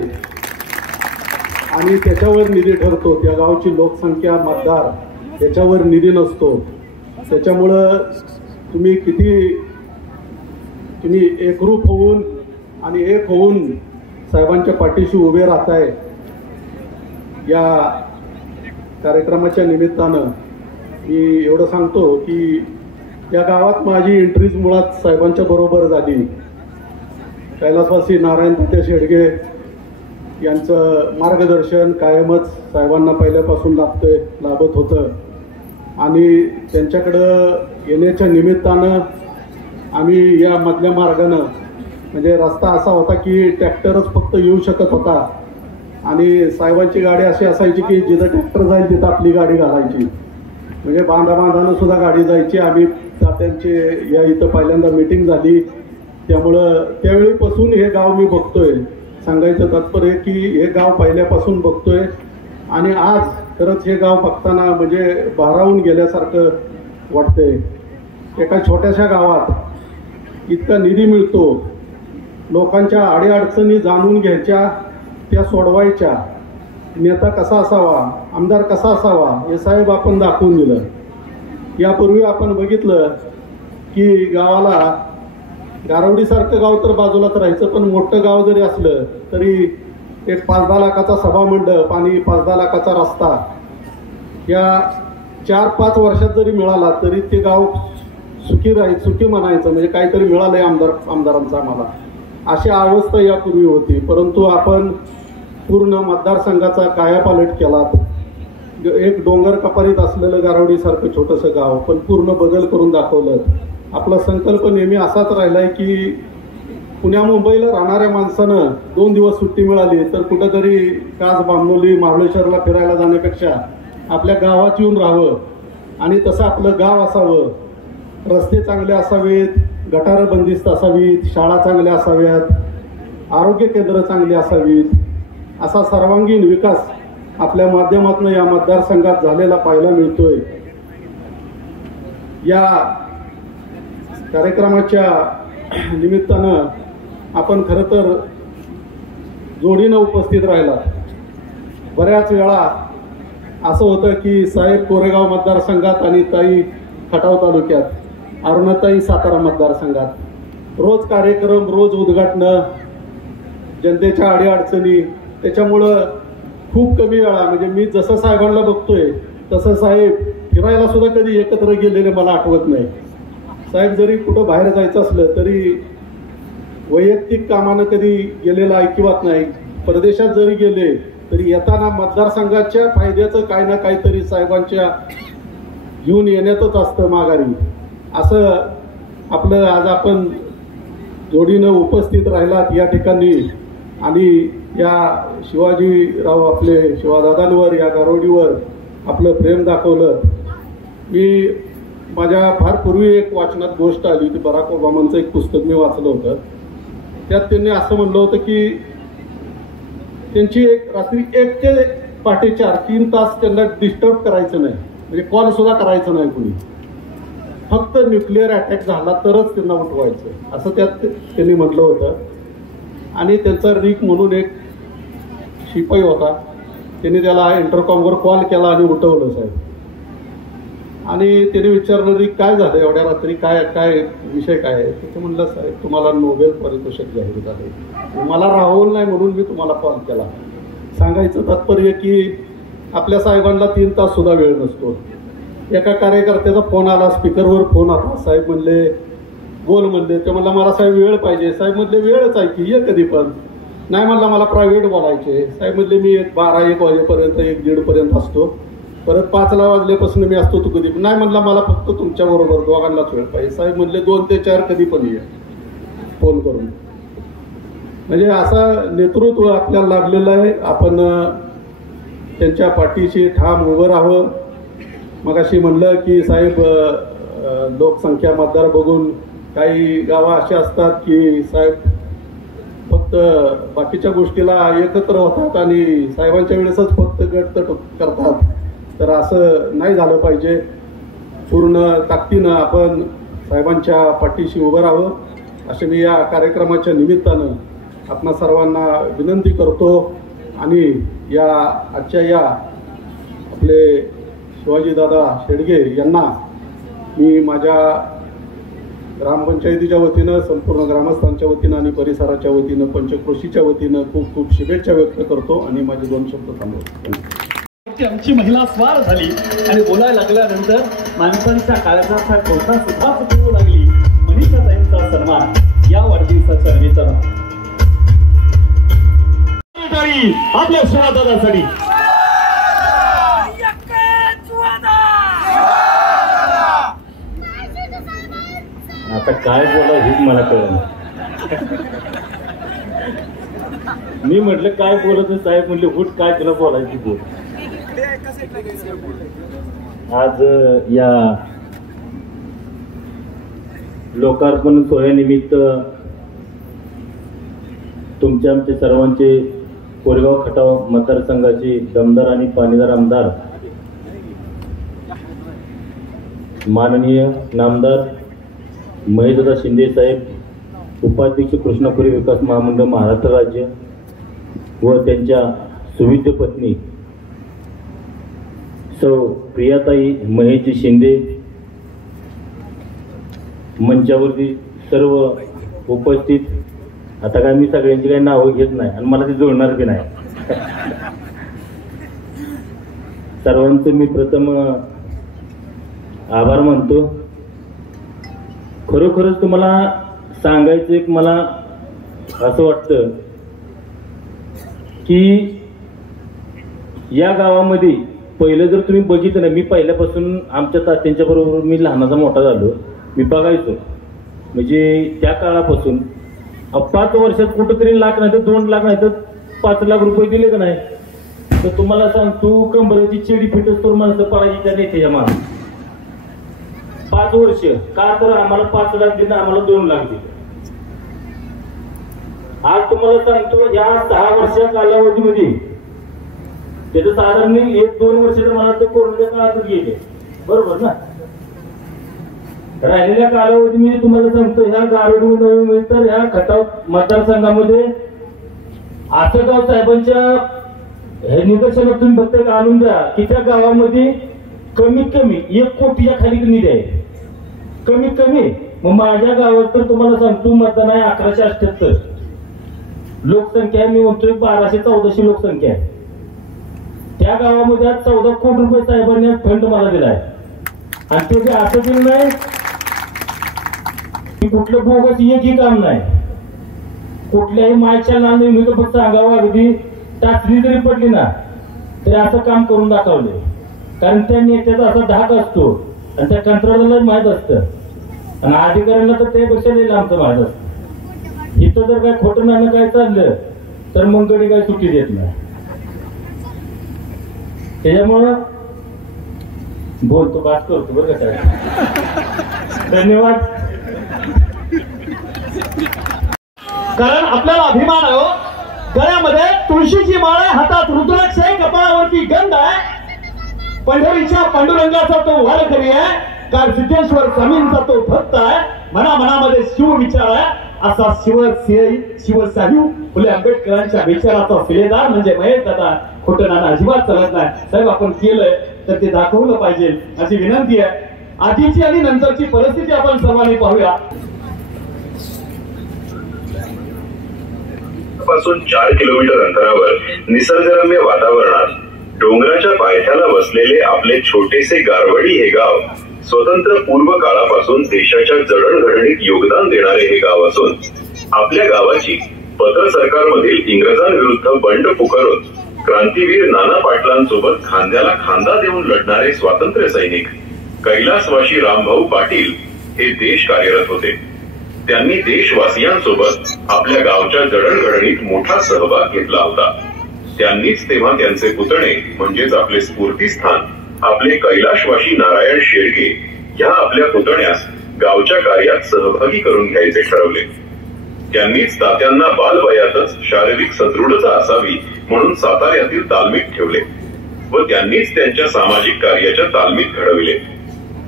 आणि त्याच्यावर निधी ठरतो. त्या गावची लोकसंख्या, मतदार त्याच्यावर निधी नसतो. त्याच्यामुळं तुम्ही एकरूप होऊन आणि एक होऊन साहेबांच्या पाठीशी उभे राहताय. या कार्यक्रमाच्या निमित्तानं मी एवढं सांगतो की या गावात माझी एंट्रीज मुळात साहेबांच्या बरोबर झाली. कैलासवासी नारायण तात्या शेडगे यांचं मार्गदर्शन कायमच साहेबांना पहिल्यापासून लाभत होतं आणि त्यांच्याकडं येण्याच्या निमित्तानं आम्ही या मधल्या मार्गानं, म्हणजे रस्ता असा होता की ट्रॅक्टरच फक्त येऊ शकत होता आणि साहेबांची गाडी अशी असायची की जिथं ट्रॅक्टर जाईल तिथं आपली गाडी घालायची. म्हणजे बांधानं सुद्धा गाडी जायची. आम्ही तात्यांचे या इथं पहिल्यांदा मीटिंग झाली, त्यामुळं त्यावेळीपासून हे गाव मी बघतोय. सांगायचं तात्पर्य की हे गाव पहिल्यापासून बघतोय आणि आज खरंच हे गाव बघताना म्हणजे भारावून गेल्यासारखं वाटतंय. एका छोट्याशा गावात इतका निधी मिळतो, लोकांच्या अडीअडचणी जाणून घ्यायच्या, त्या सोडवायच्या. नेता कसा असावा, आमदार कसा असावा हे साहेब आपण दाखवून दिलं. यापूर्वी आपण बघितलं की गावाला गारवडीसारखं गाव तर बाजूलाच राहायचं, पण मोठं गाव जरी असलं तरी एक 5-10 लाखाचा सभामंडप आणि 5-10 लाखाचा रस्ता या 4-5 वर्षात जरी मिळाला तरी ते गाव सुखी म्हणायचं. म्हणजे काहीतरी मिळालंय आमदारांचं आम्हाला, अशी अवस्था यापूर्वी होती. परंतु आपण पूर्ण मतदारसंघाचा कायापालट केला. एक डोंगर कपारीत असलेलं गारवडीसारखं छोटंसं गाव पण पूर्ण बदल करून दाखवलं. आपला संकल्प नेहमी असाच राहिलाय की पुण्या मुंबईला राहणाऱ्या माणसानं 2 दिवस सुट्टी मिळाली तर कुठंतरी कास, बांबोली, महाबळेश्वरला फिरायला जाण्यापेक्षा आपल्या गावात येऊन राहावं आणि तसं आपलं गाव असावं. रस्ते चांगले असावेत, गटारं बंदिस्त असावीत, शाळा चांगल्या असाव्यात, आरोग्य केंद्र चांगली असावीत, असा सर्वांगीण विकास आपल्या माध्यमातून या मतदारसंघात झालेला पाहायला मिळतोय. या कार्यक्रमाच्या निमित्तानं आपण खरं तर जोडीनं उपस्थित राहिला. बऱ्याच वेळा असं होतं की साहेब कोरेगाव मतदारसंघात आणि ताई खटाव तालुक्यात, अरुणाताई सातारा मतदारसंघात, रोज कार्यक्रम, रोज उद्घाटनं, जनतेच्या अडीअडचणी. त्याच्यामुळं खूप कमी वेळा, म्हणजे मी जसं साहेबांना बघतोय तसं साहेब फिरायला सुद्धा कधी एकत्र गेलेले मला आठवत नाही. साहेब जरी कुठं बाहेर जायचं असलं तरी वैयक्तिक कामानं कधी गेलेलं ऐकिवात नाही. परदेशात जरी गेले तरी येताना मतदारसंघाच्या फायद्याचं काही ना काहीतरी साहेबांच्या घेऊन येण्यातच असतं माघारी. असं आपलं आज आपण जोडीनं उपस्थित राहिलात या ठिकाणी आणि या शिवाजीराव आपले शिवादादांवर या गारोडीवर आपलं प्रेम दाखवलं. मी माझ्या फार पूर्वी एक वाचनात गोष्ट आली होती, बराक ओबामांचं एक पुस्तक मी वाचलं होतं. त्यात त्यांनी असं म्हणलं होतं की त्यांची एक रात्री 1 ते पहाटे 4 3 तास त्यांना डिस्टर्ब करायचं नाही, म्हणजे कॉल सुद्धा करायचं नाही कुणी, फक्त न्यूक्लिअर अटॅक झाला तरच त्यांना उठवायचं असं त्यात त्यांनी म्हटलं होतं. आणि त्यांचा रिक म्हणून एक शिपाई होता, त्यांनी त्याला इंटरकॉमवर कॉल केला आणि उठवलं साहेब. आणि त्याने विचारलं रिक काय झालं एवढ्या रात्री, काय काय विषय काय आहे. ते म्हणलं साहेब तुम्हाला नोबेल पारितोषिक जाहीर झाले, मला राहुल नाही म्हणून मी तुम्हाला कॉल केला. सांगायचं तात्पर्य की आपल्या साहेबांना 3 तास सुद्धा वेळ नसतो. एका कार्यकर्त्याचा फोन आला, स्पीकरवर फोन आला, साहेब म्हणले बोल म्हणले. ते म्हणला मला साहेब वेळ पाहिजे. साहेब म्हणले वेळच आहे की ये कधी पण. नाही म्हणला मला प्रायव्हेट बोलायचे. साहेब म्हणले मी 12-1 वाजेपर्यंत 1-1:30 पर्यंत असतो, परत 5 वाजल्यापासून मी असतो, तू कधी. नाही म्हणला मला फक्त तुमच्याबरोबर दोघांनाच वेळ पाहिजे. साहेब म्हणले 2 ते 4 कधी पण ये फोन करून. म्हणजे असं नेतृत्व आपल्याला लाभलेलं आहे. आपण त्यांच्या पाठीशी ठाम उभं राहावं. मगाशी म्हणलं की साहेब लोकसंख्या मतदार बघून काही गावं अशी असतात की साहेब फक्त बाकीच्या गोष्टीला एकत्र होतात आणि साहेबांच्या वेळेसच फक्त गटतट करतात. तर असं नाही झालं पाहिजे. पूर्ण ताकदीनं आपण साहेबांच्या पाठीशी उभं राहावं असे मी या कार्यक्रमाच्या निमित्तानं आपणा सर्वांना विनंती करतो. आणि या आजच्या या आपले शिवाजीदादा शेडगे यांना मी माझ्या ग्रामपंचायतीच्या वतीनं, संपूर्ण ग्रामस्थांच्या वतीनं आणि परिसराच्या वतीनं, पंचक्रोशीच्या वतीनं खूप खूप शुभेच्छा व्यक्त करतो आणि माझे 2 शब्द थांबवतो. आमची महिला स्वार झाली आणि बोलायला लागल्यानंतर माणसांच्या काळजाचा कोणता सुद्धा चुकवू लागली. मनीषाताईंचा सन्मान या वाढदिवसाच्या निमित्तानं आपल्या शिवादादासाठी. आता काय बोला हेच मला कळलं. मी म्हटलं काय बोलत साहेब म्हणले उठ काय तुला बोलायची बोल. आज या लोकार्पण सोहळ्यानिमित्त तुमच्या आमच्या सर्वांचे कोरेगाव खटाव मतदारसंघाचे दमदार आणि पाणीदार आमदार माननीय नामदार महेशदादा शिंदे साहेब, उपाध्यक्ष कृष्णापुरी विकास महामंडळ महाराष्ट्र राज्य व त्यांच्या सुविद्य पत्नी सौ प्रियाताई महेशजी शिंदे, मंचावरती सर्व उपस्थित. आता काय मी सगळ्यांची काही नावं घेत नाही आणि मला ते जोडणार बी नाही. सर्वांचं मी प्रथम आभार मानतो. खरोखरच तुम्हाला सांगायचं एक मला असं वाटतं की या गावामध्ये पहिलं जर तुम्ही बघितलं ना, मी पहिल्यापासून आमच्या तात्यांच्या बरोबर मी लहानाचा मोठा झालो, मी बघायचो. म्हणजे त्या काळापासून 5 वर्षात कुठंतरी लाख नाही तर 2 लाख नाही तर 5 लाख रुपये दिले का नाही, तर तुम्हाला सांगतो कंबरेची चेडी फिटच तर माणसं पळायची त्या नेत्याच्या मागे. 5 वर्ष का तर आम्हाला 5 लाख दिले, आम्हाला 2 लाख दिले. आज तुम्हाला सांगतो या 6 वर्षा कालावधीमध्ये त्याचं साधारण 1-2 वर्ष तर मला ते कोरोनाच्या काळातच गेले, बरोबर ना. राहिलेल्या कालावधीमध्ये तुम्हाला सांगतो ह्या गारोडी तर ह्या खटाव मतदारसंघामध्ये आसगाव साहेबांच्या हे निदर्शनात तुम्ही फक्त आणून द्या की त्या गावामध्ये कमीत कमी 1 कोटीच्या खाली निधी आहे, कमीत कमी. मग माझ्या गावात तर तुम्हाला सांगतो मतदान आहे 1178. लोकसंख्या मी म्हणतोय 1200-1400 लोकसंख्या आहे. त्या गावामध्ये आज 14 कोटी रुपये साहेबांनी फंड मला दिलाय. आणि ते जे असं दिलं नाही की कुठलं बोगस एकही काम नाही, कुठल्याही मायच्या नांद मी तर फक्त सांगावं अगदी टाचणी जरी पडली ना तरी असं काम करून दाखवले. कारण त्या नेत्याचा असा धाक असतो आणि त्या कंत्राटदाराला माहित असतं आणि अधिकाऱ्यांना तर त्यापेक्षा नाही आमचं माहित असतं. इथं जर काय खोटं नाणं काय चाललं तर मग गडी काय सुट्टी देत नाही. त्याच्यामुळं बोलतो बात करतो बरं का. धन्यवाद. कारण आपल्याला अभिमान आहे हो. गळ्यामध्ये तुळशीची माळ आहे, हातात रुद्राक्ष आहे, कपाळावरती गंध आहे, पंढरीच्या पांडुरंगाचा तो वारकरी आहे, कारण सिद्धेश्वर स्वामींचा तो भक्त आहे, मनामध्ये शिव विचार आहे. असा शिवशाहू फुले आंबेडकरांच्या विचाराचा शिलेदार म्हणजे महेश दादा. खोटं नाणं अजिबात चालत नाही. साहेब आपण केलंय तर ते दाखवलं पाहिजे अशी विनंती आहे. आधीची आणि नंतरची परिस्थिती आपण सर्वांनी पाहूया. पासून 4 किलोमीटर अंतरावर निसर्गरम्य वातावरणात डोंगराच्या पायथ्याला बसलेले आपले छोटेसे गारवडी हे गाव स्वतंत्र पूर्व काळापासून देशाच्या जडणघडणीत योगदान देणारे हे गाव असून आपल्या गावाची पत्र सरकारमधील इंग्रजांविरुद्ध बंड पुकारून क्रांतीवीर नाना पाटलांसोबत खांद्याला खांदा देऊन लढणारे स्वातंत्र्य सैनिक कैलासवासी रामभाऊ पाटील हे देश कार्यरत होते. त्यांनी देशवासियांसोबत आपल्या गावच्या जडणघडणीत मोठा सहभाग घेतला होता. त्यांनीच तेव्हा त्यांचे पुतणे म्हणजेच आपले स्फूर्तीस्थान आपले कैलासवासी नारायण शेळके ह्या आपल्या पुतण्यास गावच्या कार्यात सहभागी करून घ्यायचे ठरवले. त्यांनीच तात्यांना बालवयातच शारीरिक सदृढता असावी म्हणून साताऱ्यातील तालमीत ठेवले व त्यांनीच त्यांच्या सामाजिक कार्याच्या तालमीत घडविले.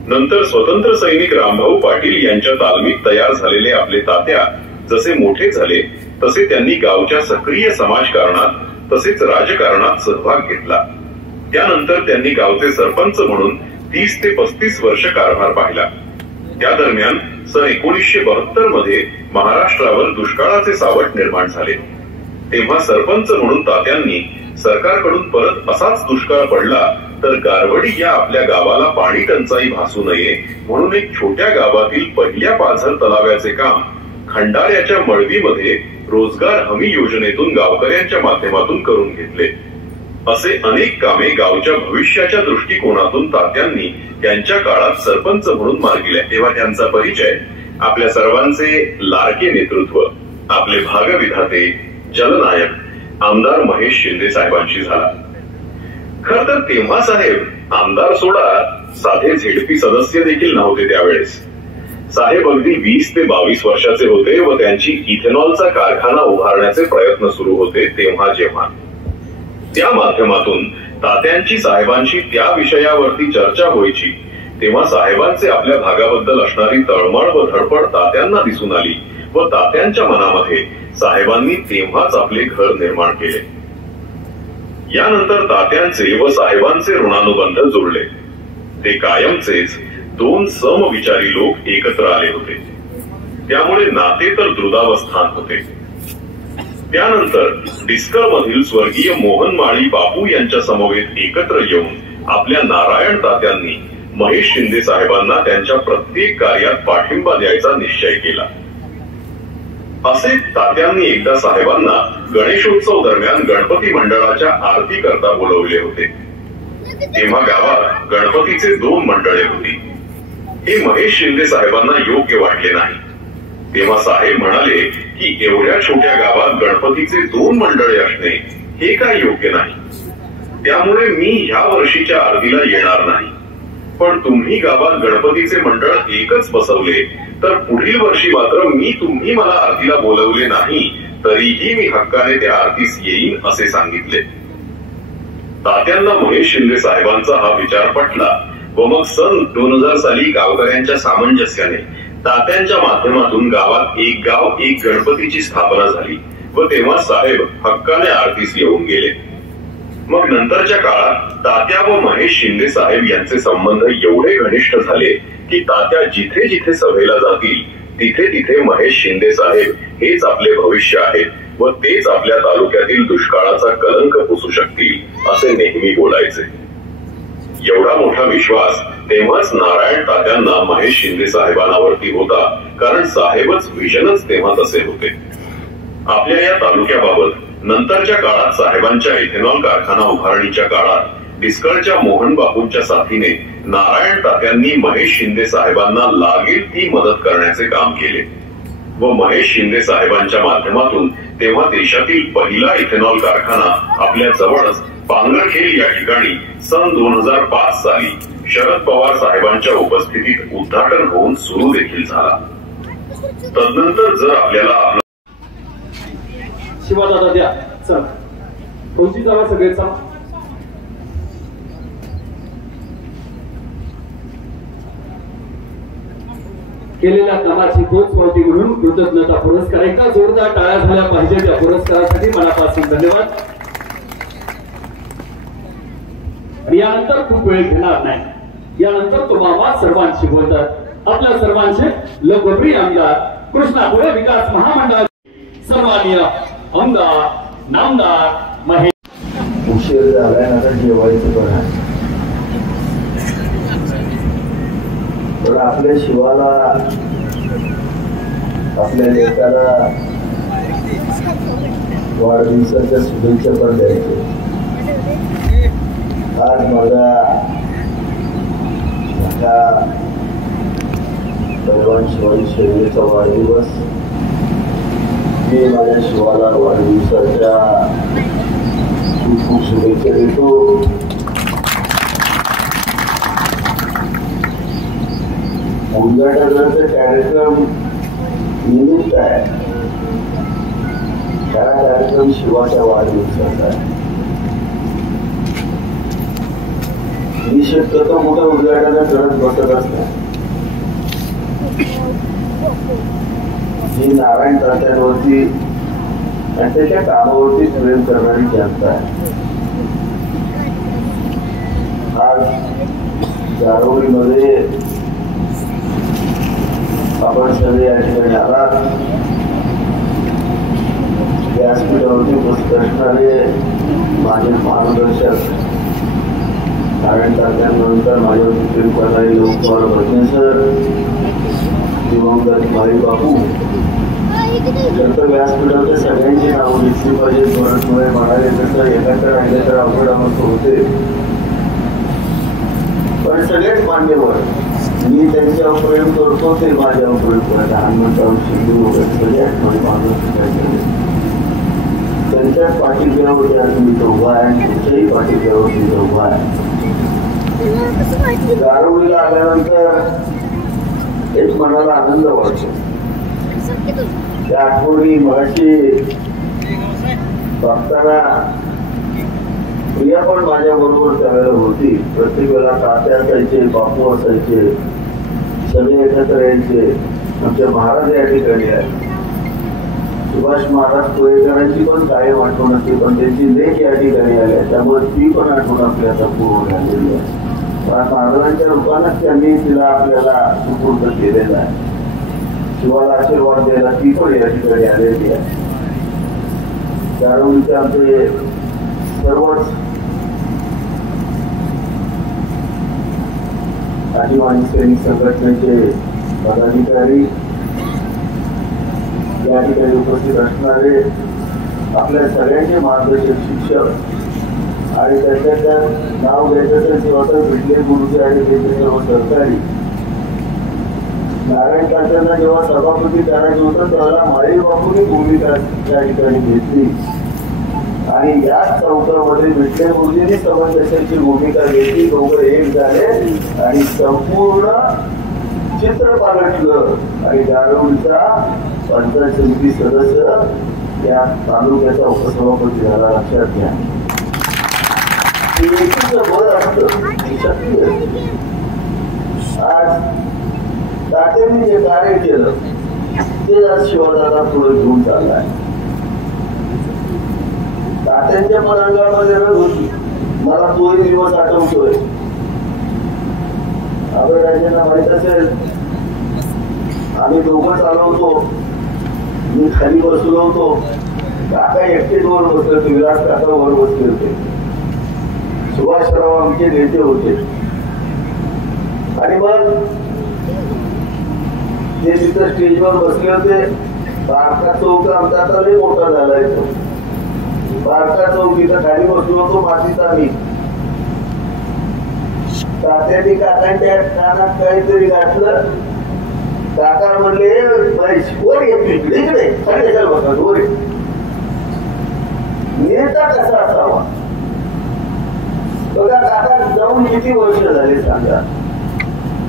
नंतर स्वतंत्र सैनिक रामभाऊ पाटील यांच्या तालमीत तयार झालेले आपले तात्या जसे मोठे झाले तसे त्यांनी गावच्या सक्रिय समाजकारणात तसेच राजकारणात सहभाग घेतला. त्यानंतर त्यांनी गावचे सरपंच म्हणून 30 ते 35 वर्ष कारभार पाहिला. त्या दरम्यान सन 1972 मध्ये महाराष्ट्रावर दुष्काळाचे सावट निर्माण झाले. तेव्हा सरपंच म्हणून तात्यांनी सरकारकडून परत असाच दुष्काळ पडला तर गारवडी या आपल्या गावाला पाणी टंचाई भासू नये म्हणून एक छोट्या गावातील पहिल्या पाझर तलाव्याचे काम खंडाऱ्याच्या मळवीमध्ये रोजगार हमी योजनेतून गावकऱ्यांच्या माध्यमातून करून घेतले. असे अनेक कामे गावच्या भविष्याच्या दृष्टिकोनातून तात्यांनी त्यांच्या काळात सरपंच म्हणून मार्गिले. तेव्हा त्यांचा परिचय आपल्या सर्वांचे लाडके नेतृत्व आपले भागविधाते जलनायक आमदार महेश शिंदे साहेबांशी झाला. खर तर तेव्हा साहेब आमदार सोडा साधे झेडपी सदस्य देखील नव्हते. त्यावेळेस साहेब अगदी 20 ते 22 वर्षाचे होते व त्यांची इथेनॉलचा कारखाना उभारण्याचे प्रयत्न सुरू होते. जेव्हा त्या माध्यमातून तात्यांची साहेबांशी त्या विषयावरती चर्चा व्हायची तेव्हा साहेबांचे आपल्या भागाबद्दल असणारी तळमळ व धडपड तात्यांना दिसून आली व तात्यांच्या मनामध्ये साहेबांनी तेव्हाच आपले घर निर्माण केले. यानंतर तात्यांचे व साहेबांचे ऋणानुबंध जुळले. ते कायमचेच 2 समविचारी लोक एकत्र आले होते. त्यामुळे नाते तर दृढावस्थान होते. त्यानंतर डिस्कळ मधील स्वर्गीय मोहन माळी बापू यांच्या समवेत एकत्र येऊन आपल्या नारायण तात्यांनी महेश शिंदे साहेबांना त्यांच्या प्रत्येक कार्यात पाठिंबा द्यायचा निश्चय केला. असे तात्यांनी एकदा साहेबांना गणेशोत्सव दरम्यान गणपती मंडळाच्या आरती करता बोलवले होते. तेव्हा गावात गणपतीचे 2 मंडळे होती. हे महेश शिंदे साहेबांना योग्य वाटले नाही. तेव्हा साहेब म्हणाले की एवढ्या छोट्या गावात गणपतीचे 2 मंडळे असणे हे काय योग्य नाही. त्यामुळे मी ह्या वर्षीच्या आरतीला येणार नाही. पण तुम्ही गावात गणपतीचे मंडळ एकच बसवले तर पुढील वर्षी मात्र तुम्ही मला आरतीला बोलवले नाही तरीही मी हक्काने त्या आरतीस येईन असे सांगितले. तात्यांना महेश शिंदे साहेबांचा हा विचार पटला व मग सन 2000 साली गावकऱ्यांच्या सामंजस्याने तात्यांच्या माध्यमातून गावात एक गाव एक गणपतीची स्थापना झाली व तेव्हा साहेब हक्काने आरतीस येऊन गेले. मग नंतरच्या काळात तात्या व महेश शिंदे साहेब यांचे संबंध एवढे घनिष्ठ झाले की तात्या जिथे जिथे सभेला जातील तिथे तिथे महेश शिंदे साहेब हेच आपले भविष्य आहेत व तेच आपल्या तालुक्यातील दुष्काळाचा कलंक पुसू शकतील असे नेहमी बोलायचे. एवढा मोठा विश्वास तेव्हाच नारायण तात्यांना महेश शिंदे साहेबांवरती होता कारण साहेबच विजनच तेव्हा तसे होते. आपल्या या तालुक्याबाबत नंतरच्या काळात साहेबांच्या इथेनॉल कारखाना उभारणीच्या काळात डिस्कळच्या मोहन बापूंच्या साथीने नारायण तात्यांनी महेश शिंदे साहेबांना लागेल ती मदत करण्याचे काम केले व महेश शिंदे साहेबांच्या माध्यमातून तेव्हा देशातील पहिला इथेनॉल कारखाना आपल्या जवळच पांगरखेल या ठिकाणी सन 2005 साली शरद पवार साहेबांच्या उपस्थितीत उद्घाटन होऊन सुरू देखील झाला. तदनंतर जर आपल्याला शिवादादा द्या चल फौजी जावा सगळेचा केलेल्या कामाची पोचपावती म्हणून कृतज्ञता पुरस्कार एका जोरदार टाळ्या झाल्या पाहिजे त्या पुरस्कारासाठी मनापासून धन्यवाद. आणि यानंतर खूप वेळ घेणार नाही. यानंतर तो बाबा सर्वांशी बोलतात. आपल्या सर्वांचे लोकप्रिय आमदार कृष्णापुरे विकास महामंडळ सन्माननीय आमदार नामदार महेश. उशीर झालाय आता जेवायचं पण आहे पण आपल्या शिवाला आपल्या लेकाला वाढदिवसाच्या शुभेच्छा पण द्यायचे. आज माझा भगवान शिवाजी शैलीचा वाढदिवस. मी माझ्या शिवाला वाढदिवसाच्या खूप खूप शुभेच्छा देतो. उद्घाटनाचा कार्यक्रम निमित्त आहे. हा कार्यक्रम शिवाच्या वाढदिवसाचा आहे. मी शक्यतो मोठं उद्घाटन करत बसतच नाही. मी नारायण तात्यांवरती आणि त्याच्या कामावरती प्रेम करणारी जनता आहे. आज जारवलीमध्ये आपण सगळे या ठिकाणी आलात. व्यासपीठावरती उपस्थित असणारे माझे मार्गदर्शक नारायण तात्यांनंतर माझ्यावरती प्रेम करणारे लोकपाल भजने सर, दिवंगत माळी बापू, नंतर व्यासपीठावरच्या सगळ्यांची नावं घेतली पाहिजे. थोडे म्हणाले तसं एकत्र राहिले तर अवघड अवस्थ होते. पण सगळेच मान्यवर मी त्यांच्यावर प्रेम करतो ते माझ्यावर प्रेम करत. हनुमंतराव शिंदे वगैरे सगळ्यात माझे मार्गदर्शक त्यांच्याच पाठील्यावरती आज मी उभा आहे आणि तुमच्याही पाठील्यावरती उभा आहे. गारवलीला आल्यानंतर एक मनाला आनंद वाटतो. त्या आठवणी मगाशी बघताना प्रिया पण माझ्या बरोबर त्यावेळेला होती. प्रत्येक वेळेला तात्या असायचे, बापू असायचे, सगळे एकत्र यायचे. आमचे महाराज या ठिकाणी आहे. सुभाष महाराज कोळेकरांची पण कायम आठवण असते पण त्यांची लेख या ठिकाणी आली आहे त्यामुळे ती पण आठवण आपली आता पूर्ण झालेली आहे. महाराजांच्या रूपानंच त्यांनी तिला आपल्याला सुपूर्द केलेला आहे. शिवाला आशीर्वाद द्यायला ती पण या ठिकाणी आलेली आहे. त्यावेळीचे आमचे सर्वच आदिवासी सैनिक संघटनेचे पदाधिकारी या ठिकाणी उपस्थित असणारे आपल्या सगळ्यांचे मार्गदर्शक शिक्षक आणि त्याच्या नाव घ्यायचं तर शिवासाहेब भिडले गुरुजी आणि त्यांचे सर्व सहकारी. नारायण तात्यांना जेव्हा सभापती करायचं होतं त्याला माळी बापूंनी भूमिका त्या ठिकाणी घेतली आणि याच चौकामध्ये भिडले गुरुजींनी समन्वयाची भूमिका घेतली. दोघं एक झाले आणि संपूर्ण चित्र पालटलं आणि गारवलीचा पंचायत समिती सदस्य या तालुक्याचा उपसभापती झाला. लक्षात घ्या. बळ असतं आज तात्यांनी जे कार्य केलं ते आज शिवदादा पुढे घेऊन चाललाय. तात्यांच्या मनांगामध्ये रग होती. मला तोही दिवस आठवतोय. आपण राज्यांना माहित असेल आम्ही दोघं चालवतो. मी खाली बसलो होतो. काका एकटेच वर बसले होते. विराट काका वर बसले होते. सुभाषराव आमचे नेते होते आणि मग ते तिथं स्टेजवर बसले होते. बारका चौक आमचा आता लय मोठा झालाय. तो बारका चौक इथं खाली बसलो होतो मातीचा मी तात्याने काकांच्या कानात काहीतरी घातलं. काका म्हणले वर येतो इकडे साडेचार बघा वर नेता कसा असावा. बघा काका जाऊन किती वर्ष झाले सांगा.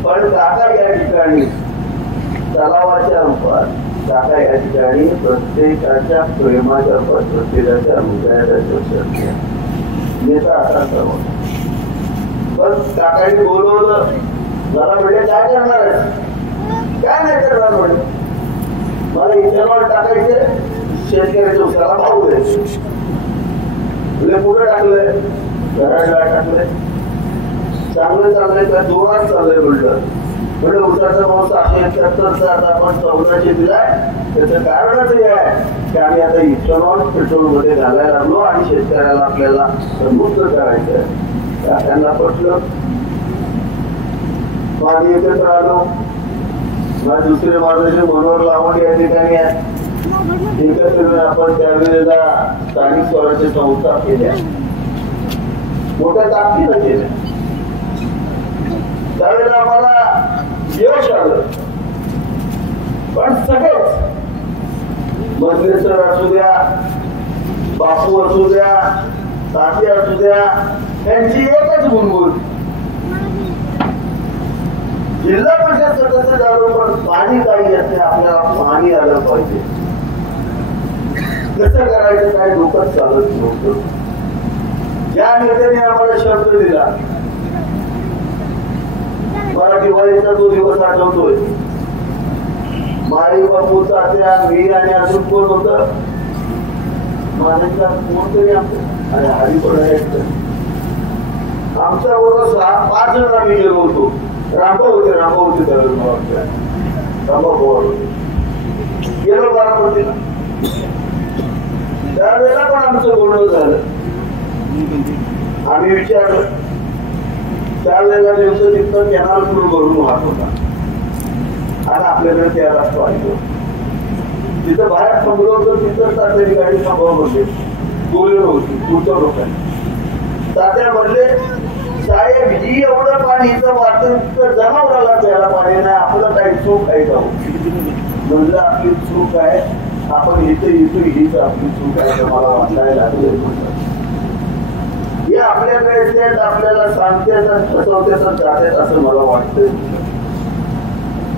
पण काका या ठिकाणी तलावाच्या रूपात, काका या ठिकाणी प्रत्येकाच्या प्रेमाच्या प्रत्येकाच्या हृदयाच्या नेता असा असावा. पण काकाने बोलवलं. मला म्हणजे काय करणार आहे, काय नाही करणार म्हणे. मला इथेनॉल टाकायचे, शेतकऱ्याच्या उसाला भाव द्यायचे. म्हणजे कुठं टाकलंय, घराला टाकलंय. चांगलं चाललंय का जोरात चाललंय म्हणलं. म्हणजे उसाचा भाव 671चा आपण 1400 दिलाय. त्याचं कारणच हे आहे की आम्ही आता इथेनॉल पेट्रोल मध्ये घालायला लागलो आणि शेतकऱ्याला आपल्याला समृद्ध करायचं आहे. त्यांना पटलं. पाणी एकत्र आलो. दुसरे माझे मनोहर लावण या ठिकाणी एकत्र आपण त्यावेळेला स्थानिक स्वराज्य संस्था केल्या, मोठ्या ताकदीनं केल्या. त्यावेळेला आम्हाला यश आलं. पण सगळेच मधले सर असू द्या, बापू असू द्या, तात्या असू द्या, त्यांची एकच गुणगुण, जिल्हा परिषद सदस्य झालो पण पाणी काही असते, आपल्याला पाणी आलं पाहिजे. कसं करायचं काय डोकं चालत नव्हतं. या नेत्याने आम्हाला शब्द दिला. मला दिवाळीचा तो दिवस आठवतोय. माई बापूचा त्या मी आणि अजून कोण होत माझ्या कोणतरी आणि हरी पण आमच्या बरोबर 5 जण आम्ही गेलो होतो. रामभाऊ होते गेलो बारामतीला. त्यावेळेला पण आमचं बोलणं झालं. आम्ही विचारलं. त्यावेळेला नेमकं तिथं कॅनल सुरू करून वाहत होता. आता आपल्याकडे त्यालाच पाहिजे. तिथं बाहेर थांबलो होतं. तिथं तात्याची गाडी थांबवत होते. बोललो होती पुढच्या लोकांनी. तात्या म्हणले साहेब ही एवढं पाणी इथं वाटतं जनावराला प्यायला पाणी नाही. आपलं काही चूक आहे का. म्हणलं आपली चूक आहे. आपण इथं येतो हीच आपली चूक आहे तर मला वाटायला लागले. हे आपल्याकडे आपल्याला सांगतात फसवतात जातात असं मला वाटतं.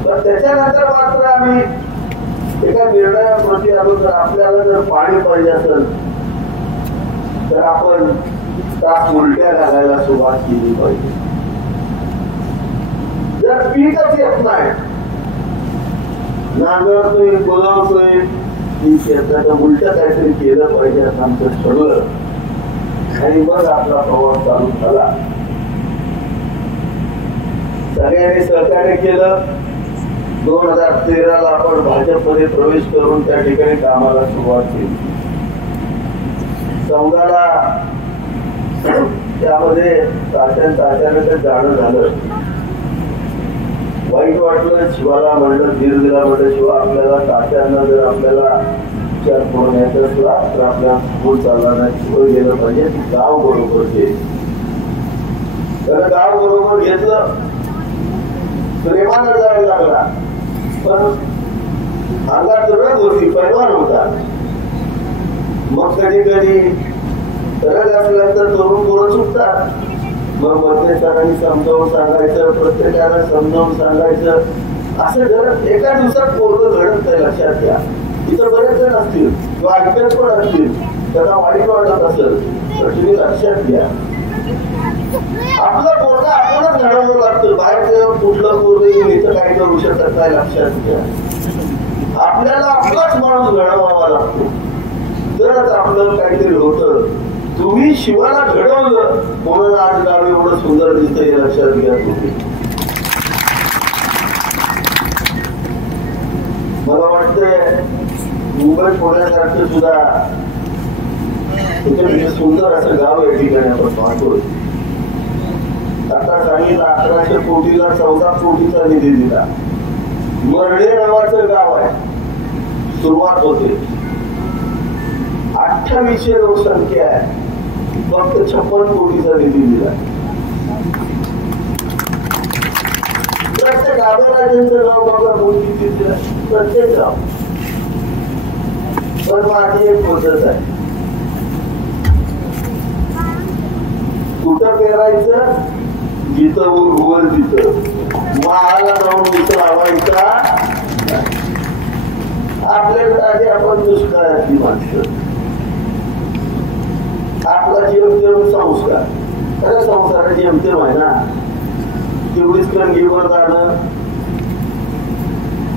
तर त्याच्यानंतर मात्र आम्ही एका निर्णयाप्रती आलो. तर आपल्याला जर पाणी पाहिजे असेल तर आपण ताक उलट्या घालायला सुरुवात केली पाहिजे. जर पीकच येत नाही, नांगरतोय बोलावतोय त्याचं उलट काहीतरी केलं पाहिजे असं आमचं ठरलं. आणि मग आपला प्रवास चालू झाला. सगळ्यांनी सहकार्य केलं. 2013ला आपण भाजपमध्ये प्रवेश करून त्या ठिकाणी कामाला सुरुवात केली. 14ला त्यामध्ये तात्यानंतर जाणं झालं. वाईट वाटलं. शिवाला म्हणलं धीर दिला. म्हणलं शिवा आपल्याला तात्यांना जर आपल्याला विचार करून यायचं असला तर आपल्याला स्कूल चालला नाही. शिवं गेलं पाहिजे. गाव बरोबर घे. तर गाव बरोबर घेतलं. प्रेमानं जायला लागला. पण अंगात रग होती, पैलवान होता. मग कधी कधी रग असल्यानंतर तरुण पोरं चुकतात. मग प्रत्येकाने समजावून सांगायचं, प्रत्येकाला समजावून सांगायचं. असं घडत एका दिवसात पोरं घडत नाही. लक्षात घ्या. इथं बरेच जण असतील किंवा ऐकत पण असतील, त्यांना वाईट वाटत असेल तर तुम्ही लक्षात घ्या. आपलं पोरगा आपणच घडवलं लागतं. बाहेर कुठलं पोरग इथं काही करू शकत नाही. लक्षात घ्या. आपल्याला आपलाच माणूस घडवावा लागतो. तरच आपलं काहीतरी होतं. तुम्ही शिवाला घडवलं म्हणून आज गाव एवढं सुंदर दिसतं हे लक्षात घ्या तुम्ही. मला वाटतंय मुंबई पुण्यासारखं सुद्धा सुंदर असं गाव या ठिकाणी आपण पाहतोय. आता सांगितलं 1100 कोटीला 14 कोटीचा निधी दिला. मरडे नावाचं गाव आहे. सुरुवात होते. 2800 लोकसंख्या आहे. फक्त 56 कोटीचा निधी दिला. प्रत्येक आदिवासींचं गाव बघा मोठी प्रत्येक गाव. पण माझी एक पद्धत आहे, कुठं पेरायचं जिथं उगवल तिथं माळाला जाऊन तिथं लावायचा. आपल्याकडे आपण दुष्काळातली माणसं, आपला जेमतेम संस्कार, खऱ्या संसारात जेमतेम आहे ना, तेवढीच कणगीवर जाणं,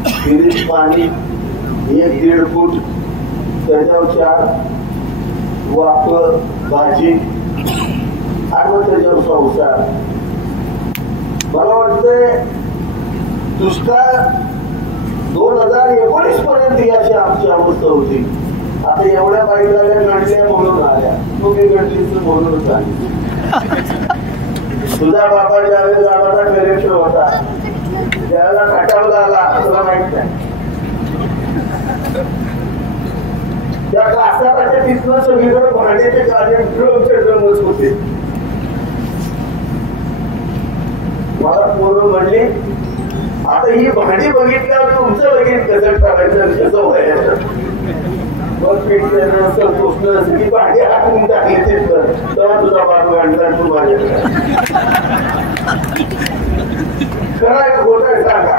विहिरीत पाणी 1-1.5 फूट, त्याच्यावर 4 वाफं भाजी आणि मग त्याच्यावर संसार. मला वाटतंय दुष्काळ 2019 पर्यंत याची आमची अवस्था होती. आता एवढ्या बाईला गणल्या म्हणून आल्या, तुम्ही गणलीच म्हणूनच आली. तुझा बाबा ज्यावेळेस गावाचा कलेक्टर होता त्यावेळेला खटावला आला, तुला माहित नाही. त्या कासाराच्या तिथनं सगळीकडे भांड्याचे ड्रमच होते. मला पोरं म्हणली, आता ही भांडी बघितल्यावर तुमचं लगेच कसं करायचं कसं व्हायचं. मग पेटल्यानं संतोषलं सगळी भांडी हातून टाकली तिथं, तेव्हा तुझा बाप गांडला तू माझ्याकडे. कराय खोटाय सांगा,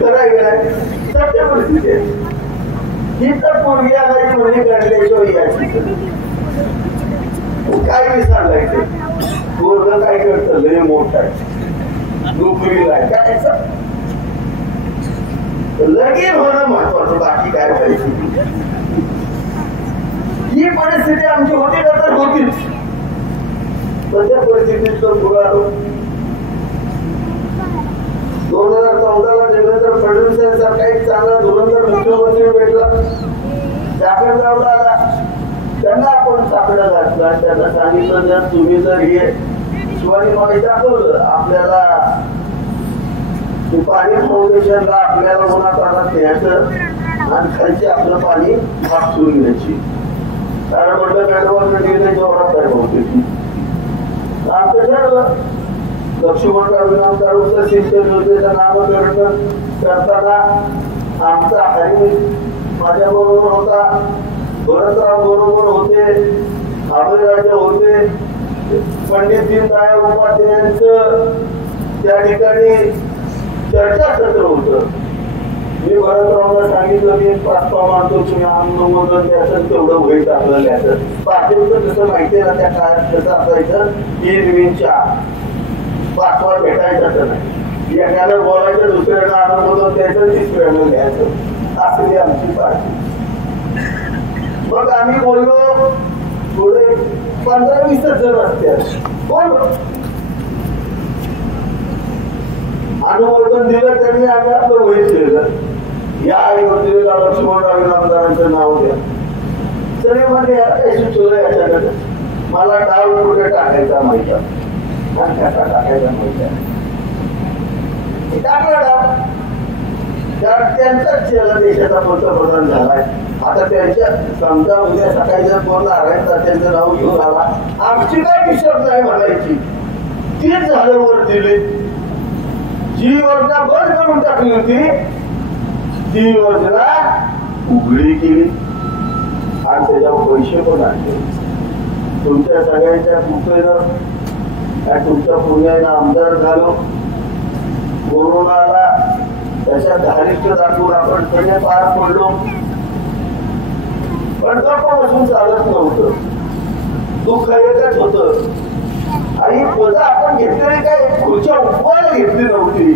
कराय गेलाय सत्य परिस्थिती आहे. ही तर पूर्वी आणायची म्हणजे गांडल्याशिवाय यायची. काय मी सांगायचं, पोरगं काय करतं लय मोठा आहे, नोकरीला आहे, काय लगीन होणं महत्वाचं, बाकी काय पाहिजे. ही परिस्थिती आमची होती का तर होतीच. पण त्या परिस्थितीचं पुढं 2014ला देवेंद्र फडणवीस यांसारखा एक चांगला धुरंधर मुख्यमंत्री भेटला, जाफरगावला आला. त्यांना आपण साकडं घातलं आणि त्यांना सांगितलं जर तुम्ही जर हे शिवाजी महाराज दाखवलं आपल्याला पाणी फाउंडेशनला आपल्याला उन्हात न्यायचं आणि खालचे आपलं पाणी वापरून घ्यायची. कारण म्हटलं मॅडमवर निर्णय जोरात आहे बहुतेक. आमचं ठरलं लक्ष्मणराव विनामदार सिंचन योजनेचं नामकरण करताना आमचा हरी माझ्या बरोबर होता, भरतराव बरोबर होते, आबेराजे होते, पंडित दीनदयाळ उपाध्यायांचं त्या ठिकाणी चर्चासत्र होतं. मी भरतरावला सांगितलं की 5 पाव मानतो तुम्ही अनुमोदन द्यायचं तेवढं होईल आपल्याला द्यायचं. पाटीलचं कसं माहितीये ना त्या काळात कसं असायचं, 3-4 पाचवा भेटायचं नाही, एकाला बोलायचं दुसऱ्याला अनुमोदन द्यायचं तिसऱ्याला द्यायचं, असली आमची पार्टी. मग आम्ही बोललो, थोडे 15-20 जण असतात, बोल अनुमोदन दिलं त्यांनी, आम्ही आपलं वहीत लिहिलं, या योजनेला लक्ष्मणराव विनामदारांचं नाव द्या. सगळे म्हणजे काही सुचवलं याच्याकडे, मला डाव कुठे टाकायचा माहिती आणि कसा टाकायचा माहिती टाकला डाव. त्यांचाच चेहरा देशाचा पंतप्रधान झालाय. आता त्यांच्या समजा उद्या सकाळी जर कोण नारायण त्यांचं नाव घेऊन आला, आमची काय विषय नाही म्हणायची. तीच झालं वर दिली. जी योजना बंद करून टाकली होती ती योजना उघडी केली आणि त्याच्यावर पैसे पण आणले. तुमच्या सगळ्यांच्या कृपेनं आणि तुमच्या पुण्यानं आमदार झालो. कोरोनाला त्याच्या धारिष्ट दाखवून आपण सगळे पार पडलो. पण गप्प बसून चालत नव्हतं, दुःख एकच होतं. आणि पदं आपण घेतलेली काय पुढच्या उपवाला घेतली नव्हती,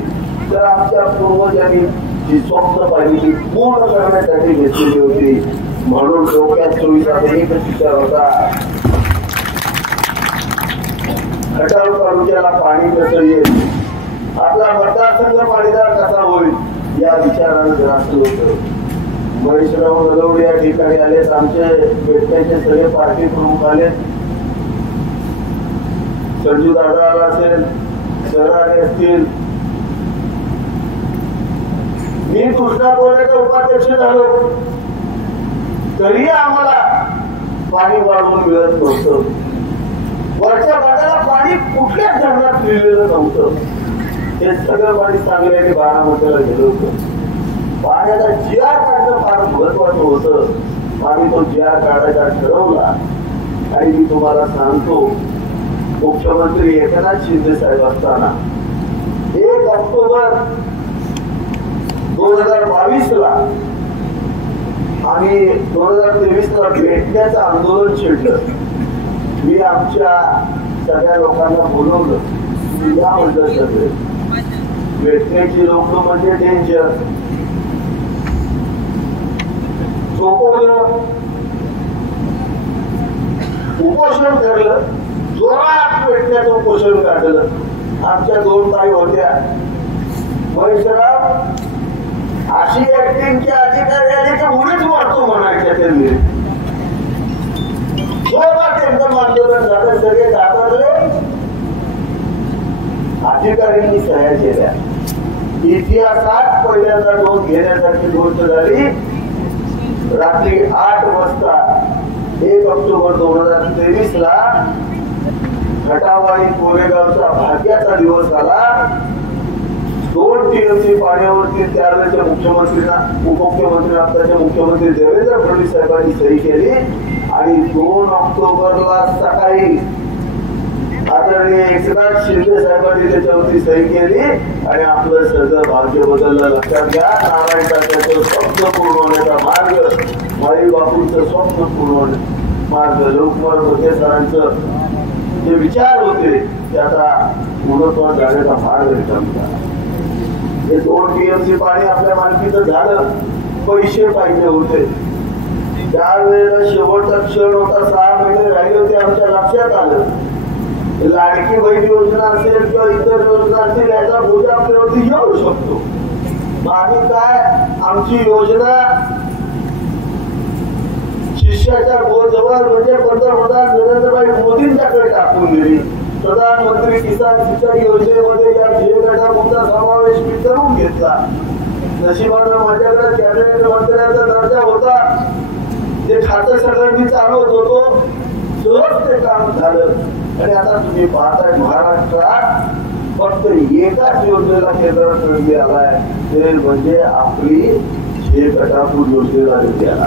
तर आमच्या पूर्वजांनी जी स्वप्न पाहिली पूर्ण करण्यासाठी घेतलेली होती. म्हणून डोक्यात 24 एकच विचार होता, खटाव तालुक्याला पाणी कसं येईल, आपला मतदारसंघ पाणीदार कसा होईल या विचारानं ग्रासल होतं. महेशराव नलवडे या ठिकाणी आलेत, आमचे भेटण्याचे सगळे पार्टी प्रमुख आलेत. संजू दादा आला असेल, शहराने असतील. मी कृष्णा बोलायचा उपाध्यक्ष झालो तरी आम्हाला पाणी वाढवून मिळत नव्हतं. वरच्या भागाला पाणी कुठल्याच धरणात मिळलेलं नव्हतं. हे सगळं पाणी सांगण्याने बारामतीला गेलो होतो. पाण्याचा जिआर काढणं फार महत्वाचं होतं. आम्ही तो जिआर काढायचा ठरवला आणि मी तुम्हाला सांगतो, मुख्यमंत्री एकनाथ शिंदे साहेब असताना 1 ऑक्टोबर 2022 ला आणि 2023 ला भेटण्याचं आंदोलन छेडलं. मी आमच्या सगळ्या लोकांना बोलवलं, या म्हणलं सगळे भेटण्याची लोक म्हणजे डेंजर. झोपवलं, उपोषण करलं, जोरात भेटण्याचं उपोषण काढलं. आमच्या 2 ताई होत्या, महेशराव अशी ऍक्टिंगच्या अधिकारी आले की उडीच मारतो म्हणायच्या त्यांनी. जोरात एकदम आंदोलन झालं, सगळे घाबरले. अधिकाऱ्यांनी सह्या केल्या. इतिहासात पहिल्यांदा नोंद घेण्यासारखी गोष्ट झाली. रात्री 8 वाजता 1 ऑक्टोबर 2023 ला खटाव आणि कोरेगावचा भाग्याचा दिवस आला. 2 TMC पाण्यावरती त्यावेळेच्या मुख्यमंत्र्यांना, उपमुख्यमंत्री आताच्या मुख्यमंत्री देवेंद्र फडणवीस साहेबांनी सही केली आणि 2 ऑक्टोबरला सकाळी आदरणीय एकनाथ शिंदे साहेबांनी त्याच्यावरती सही केली आणि आपलं सगळं भाग्य बदललं. लक्षात घ्या, नारायण राणेंचं स्वप्न पूर्ण होण्याचा मार्ग, माई बापूंचं स्वप्न पूर्ण होण्याचा मार्ग, लोकमान्य मोठे सरांचं जे विचार होते ते आता पूर्णत्वास जाण्याचा मार्ग रिकाम झाला. हे 2 TMC पाणी आपल्या मालकीचं झालं. पैसे पाहिजे होते. त्यावेळेला शेवटचा क्षण होता, 6 महिने राहिले होते. आमच्या लक्षात आलं, लाडकी बहीण योजना असेल किंवा इतर योजना असतील, याचा बोजा आपल्यावरती येऊ शकतो. आम्ही काय, आमची योजना शिष्याच्या जवळ म्हणजे पंतप्रधान नरेंद्र मोदींच्याकडे टाकून दिली. प्रधानमंत्री किसान सिंचाई योजनेमध्ये या ध्येयगटाचा समावेश मी करून घेतला. नशिबानं माझ्याकडे कॅबिनेट मंत्र्यांचा दर्जा होता. ते खातं सगळं मी चालवत होतो. सहज ते काम झालं. आणि आता तुम्ही पाहताय, महाराष्ट्रात फक्त एकाच योजनेला केंद्रात निधी आलाय, ते म्हणजे आपली ध्येयगटापूर योजनेला निधी आला.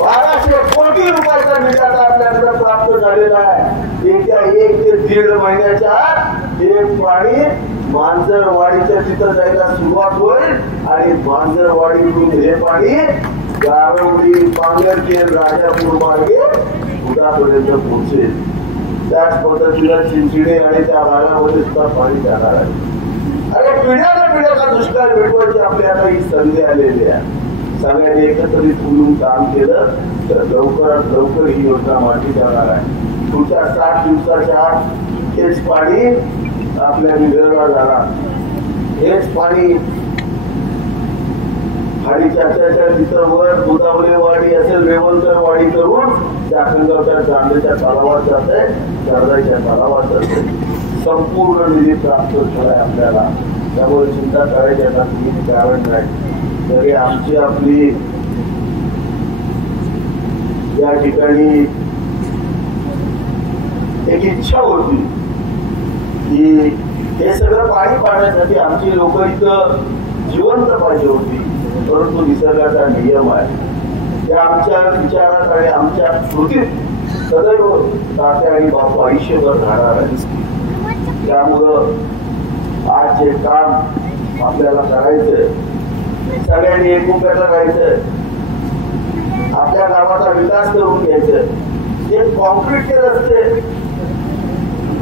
1200 कोटी रुपयाचा निधी आता आपल्याकडे प्राप्त झालेला आहे. येत्या 1 ते 1.5 महिन्याच्या आत हे पाणी मांजरवाडीच्या तिथं जायला सुरुवात होईल आणि मांजरवाडीतून हे पाणी गारवडी, पांगरखेड, राजापूर मार्गे उदापर्यंत पोहोचेल. त्याच पद्धतीनं चिंचणी आणि त्या भागामध्ये सुद्धा पाणी जाणार आहे. अरे पिढ्याला पिढ्याचा दुष्काळ मिटवायची आपली आता ही संधी आलेली आहे. सगळ्यांनी एकत्रित बोलून काम केलं तर लवकरात लवकर ही योजना मांडली जाणार आहे. पुढच्या 7 दिवसाच्या आत हेच पाणी आपल्या विदर्भात जाणार. हेच पाणी खाडीच्या तिथं वर गोदावरी वाडी असेल, रेवणकर वाडी करून जाखणगावच्या जांभेच्या तलावात जाते, शारदाच्या तलावात जाते. संपूर्ण निधी प्राप्त झालाय आपल्याला. त्यामुळे चिंता करायची आता कारण नाही. तरी आमची आपली या ठिकाणी एक इच्छा होती की हे सगळं पाणी पाण्यासाठी आमची लोक इथं जिवंत पाहिजे होती. परंतु निसर्गाचा नियम आहे, त्या आमच्या विचारात आणि आमच्या कृतीत सदैव तात्या आणि बापू आयुष्यभर राहणार आहे. त्यामुळं आज जे काम आपल्याला करायचंय, सगळ्यांनी एकोप्यानं राहायचंय, आपल्या गावाचा विकास करून घ्यायचंय. हे कॉन्क्रीटचे रस्ते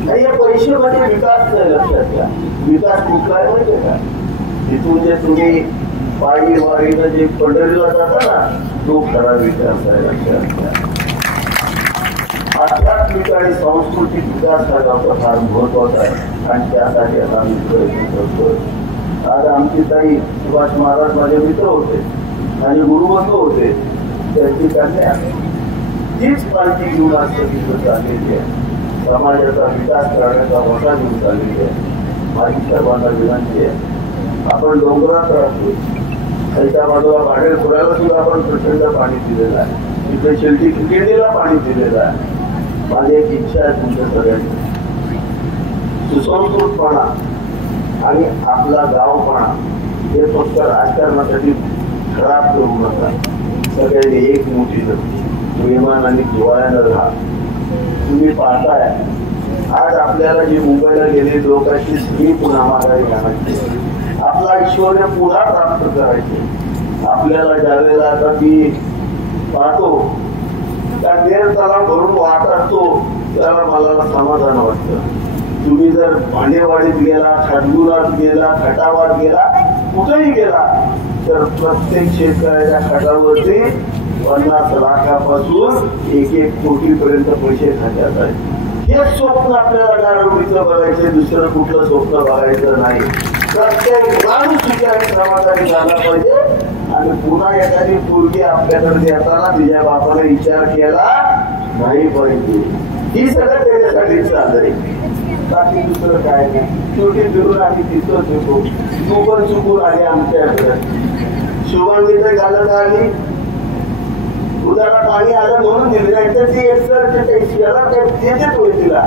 आणि हे पैसे म्हणजे विकास नाही. लक्षात घ्या, विकास कुठला आहे माहिती का? तिथून जे तुम्ही पायी वारीनं जे पंढरीला जाता ना, तो खरा विकास आहे. लक्षात घ्या, आध्यात्मिक आणि सांस्कृतिक विकास हा फार महत्वाचा आहे आणि त्यासाठी आता आम्ही प्रयत्न करतोय. आज आमची ताई सुभाष महाराज माझे मित्र होते आणि गुरुबंधू होते. त्यांची कन्या तीच पालखी घेऊन आज तिथं चाललेली आहे. समाजाचा विकास करण्याचा मोठा घेऊन चाललेली आहे. माझी सर्वांना विनंती आहे, आपण डोंगरात राहतो, त्याच्या बाजूला भाडेरपुराला सुद्धा आपण प्रचंड पाणी दिलेलं आहे. इथे शेलटी क्रिकेटीला पाणी दिलेलं आहे. माझी एक इच्छा आहे तुमच्या सगळ्यांची, सुसंस्कृतपणा आणि आपला गावपणा हे फक्त राजकारणासाठी खराब करू नका. सगळ्यांनी एक मोठी प्रेमान आणि जिव्हाळ्यानं राहा. तुम्ही पाहताय आज आपल्याला जी मुंबईला गेले लोकांची स्त्री पुन्हा माघारी आणायची, आपला ऐश्वर्य पुन्हा प्राप्त करायचे. आपल्याला ज्यावेळेला आता मी पाहतो त्या नेर तलाव भरून वाहत असतो त्याला मला समाधान वाटतं. तुम्ही जर भांडेवाडीत गेला, खाटगुरात गेला, खटावात गेला, कुठेही गेला तर प्रत्येक शेतकऱ्याच्या खटावरती 50 लाखापासून 1-1 कोटीपर्यंत पैसे खात्यात आहेत. हेच स्वप्न आपल्याला गारवडीचं बघायचं, दुसरं कुठलं स्वप्न बघायचं नाही. प्रत्येक माणूस समाधानी झाला पाहिजे. आणि पुन्हा एखादी पोरगी आपल्याकडे येताना तिच्या बापाने विचार केला नाही पाहिजे. ही सगळं त्याच्यासाठी चाललंय, बाकी दुसरं काय नाही. शेवटी फिरून आम्ही तिथंच येतो. तू पण चुकून आली आमच्याकडे. शुभांगीचं घालत आली, उदाला पाणी आलं म्हणून दिली नाही तर ती देत होईल तिला.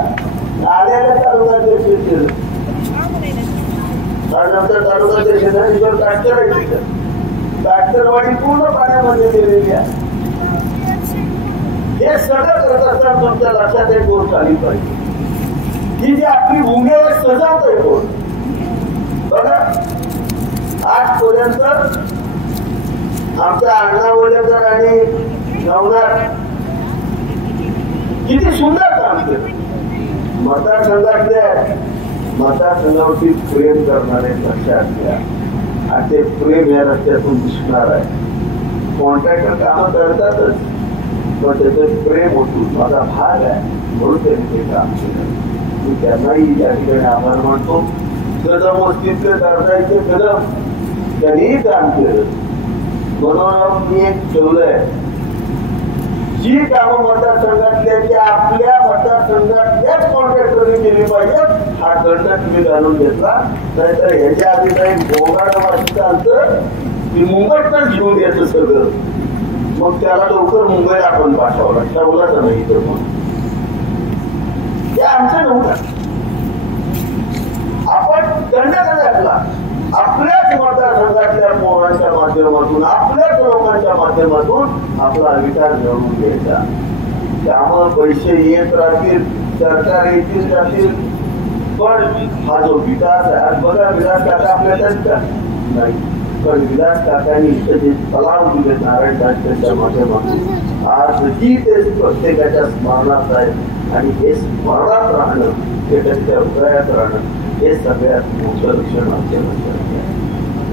आल्याला तालुक्यात केलं नंतर तालुक्याच्या शेजारी काटकरवाडी पूर्ण पाण्यामध्ये गेलेली आहे. हे सगळं करत असताना तुमच्या लक्षात एक गोष्ट आली पाहिजे की जी आपली भूमीवर सजावतोय कोण. बघा आजपर्यंत आमच्या अण्णावलेकर आणि नवनाथ किती सुंदर काम केलं. मतदारसंघावरती प्रेम करणारे लक्षात घ्या. आणि ते प्रेम या रस्त्यातून दिसणार आहे. कॉन्ट्रॅक्टर कामं करतातच पण त्याचं प्रेम होतो माझा भाग आहे म्हणून त्यांनी ते काम केलं. मी त्यांनाही या ठिकाणी आभार मानतो. कदम वस्तीतले करतायचे कदम त्यांनीही काम केलं. म्हणून मी एक ठेवलंय जी कामं मतदारसंघातल्या आपल्या मतदारसंघातल्याच कॉन्ट्रॅक्टरने केली पाहिजे हा दंड तुम्ही घालून घेतला. नाहीतर ह्याच्या आधी काही गोंगाट वाटत चालतं की मुंबईतच घेऊन घ्यायचं सगळं. मग त्याला लवकर मुंबईला आपण पाठवला ठेवलाच नाही तर मग हे आमचं नव्हतं. आपण दंड घातला आपल्याच मतदारसंघातल्या पोरांच्या माध्यमातून आपल्याच लोकांच्या माध्यमातून आपला विकास घडवून घ्यायचा. त्यामुळे पैसे येत राहतील, सरकार येतील जातील, पण हा जो विकास आहे आज बघा विलास काका आपल्याला नाही पण विलास काकांनी इथं जे तलाव दिले नारायण त्यांच्या माध्यमातून आजही ते प्रत्येकाच्या स्मरणात आहे. आणि हे स्मरणात राहणं हे त्यांच्या हृदयात राहणं हे सगळ्यात मोठं लक्षण आमच्या लक्षात.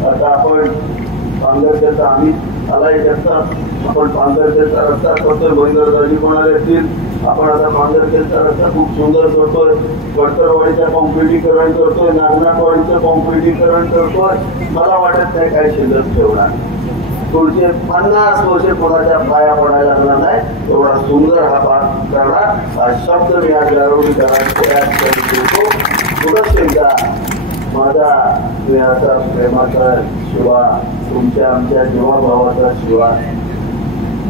आता आपण पांगरच्या आम्ही आलाय करता आपण पांगरचा रस्ता करतोय. महिंद्रजी कोणाला येतील आपण आता पांगरचा रस्ता खूप सुंदर करतोय. पडतरवाडीचं कॉन्क्रिटीकरण करतोय, नागनाथवाडीचं कॉन्क्रिटीकरण करतोय. मला वाटत नाही काही शिल्लक ठेवणार. पुढचे 50 वर्ष कोणाच्या पाया पडायला लागणार नाही एवढा सुंदर हा भाग करणार. हा शब्द मी आज गारवडी करतो. पुढंच एकदा माझा स्नेहाचा प्रेमाचा शिवा तुमच्या आमच्या जीवाभावाचा शिवा.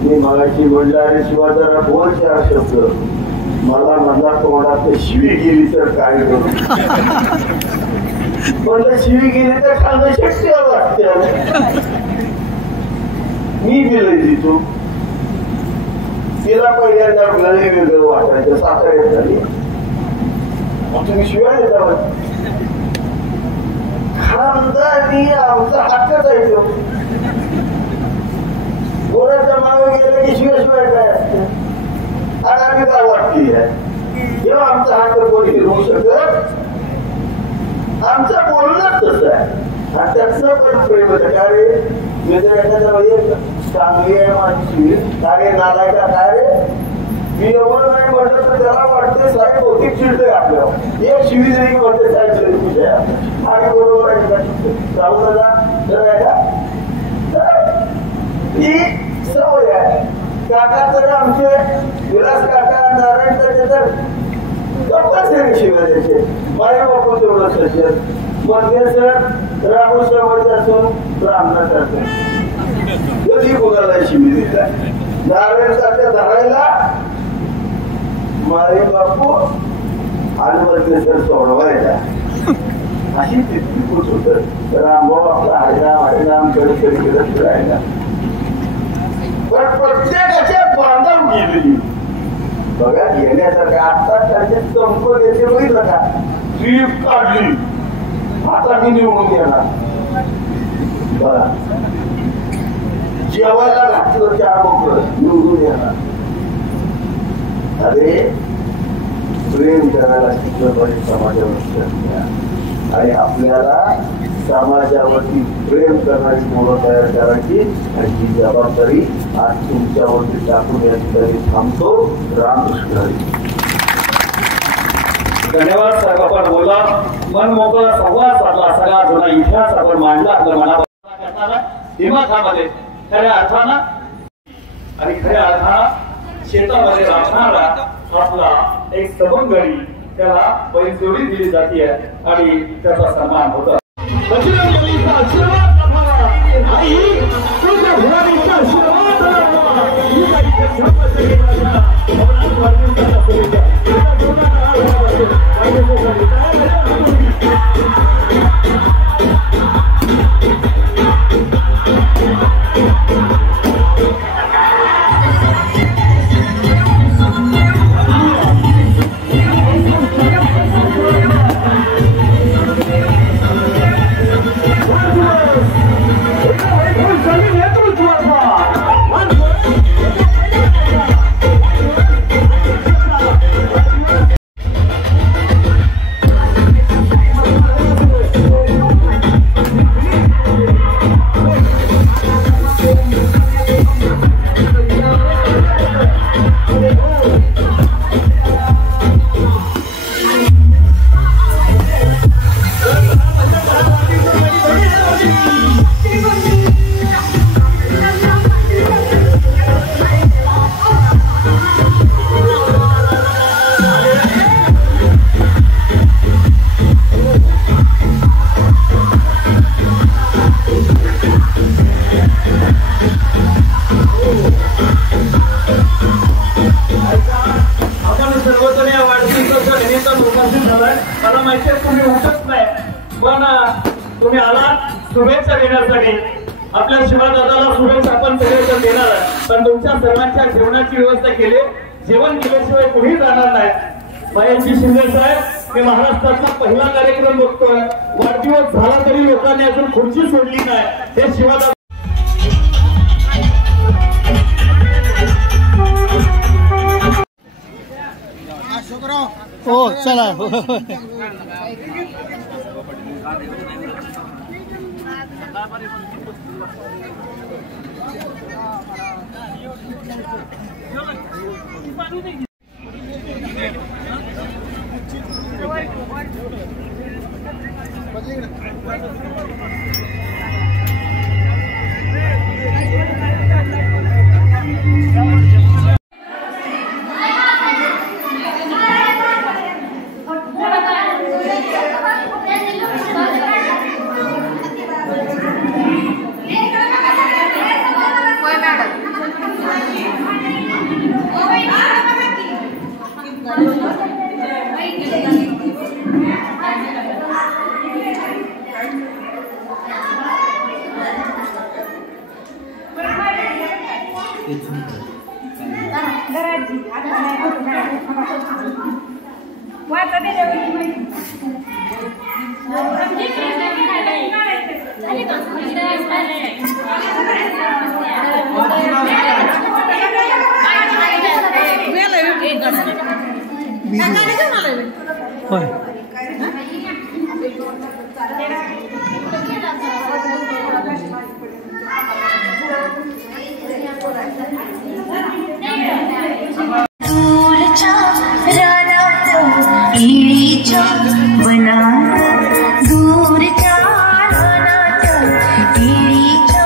मी मगाशी म्हणलं अरे शिवा जरा बोल 4 शब्द. मला म्हणला तोंडात शिवी गेली तर काय करू. म्हणलं शिवी गेली तर खाणं शक्य वाटते. मी गेले तिथून तिला पहिल्यांदा गळे वेगळं वाटायचं साखरेत झाली. तुम्ही शिवाय देता खानदानी आमचा हक्कच आहे तो. कोणाच्या मागे गेलं की शिवाय काय असते आणि आम्ही काय वाटली आहे जेव्हा आमचा हक्क कोणी घेऊ शकत. आमचं बोलणंच तसं आहे आणि त्याचं पण प्रेम होतं. काय रे मी जर एखाद्या चांगली आहे माझी काय नालाय का काय रे मी एवढं नाही म्हटलं तर त्याला वाटते साहेब होती चिडते आपल्यावर. एक शिवी जरी म्हणते साहेब आणि बरोबर आहे जाऊ नका ही सवय आहे. काका तर आमचे विलास काका नारायण तर कंपल्सरी शिवाय द्यायचे. माझ्या बापू तेवढं सज्जन मध्ये सर राहुल शेवट असून ब्राह्मणात असून कधी कोणाला शिवी दिला नारायण काका धरायला माझे बापू आणि मध्ये सर सोडवायला अशी तितकी खुश होत. तर रामभाऊ आपला हरिनाम हरिनाम करत करत राहिला. पण प्रत्येकाच्या बांधव गेली बघा घेण्यासारखं. आता त्याचे संपलेचे बघितलं का ट्रीप काढली. आता मी निवडून येणार बघा. जेवायला घातलं 4 बोकड निवडून येणार. अरे प्रेम करायला शिकलं पाहिजे समाजावरती. आणि आपल्याला समाजावरती प्रेम करणारी मुलं तयार करायची आणि ही जबाबदारी आज तुमच्यावरती टाकून या ठिकाणी थांबतो. रामकृष्ण हरी. धन्यवाद साहेब. आपण बोला मन मोकळा संवाद साधला. सगळा जुना इतिहास आपण मांडला. आपल्या मनाला दिमागामध्ये खऱ्या अर्थानं आणि खऱ्या अर्थानं शेतामध्ये राहणारा आपला एक सवंगडी त्याला बैलजोडी दिली जाते आणि त्याचा सन्मान होतो. बजरंगबलीचा आशीर्वाद लाभावा. आई तुझ्या भुराणीचा आशीर्वाद लाभावा. ही काही मला माहिती आहे तुम्ही उठत नाही, पण तुम्ही आलात शुभेच्छा देण्यासाठी. आपल्या शिवादादाला शुभेच्छा आपण सगळेजण देणार आहे, पण तुमच्या सर्वांच्या जेवणाची व्यवस्था केली. जेवण केल्याशिवाय कुठेही जाणार नाही. मयांजी शिंदे साहेब, मी महाराष्ट्रातला पहिला कार्यक्रम बघतोय. वाढदिवस झाला तरी लोकांनी अजून खुर्ची सोडली नाही. हे शिवादादा हो चला. दूरच्या रानात केळीच्या वनात, दूरच्या रानात केळीच्या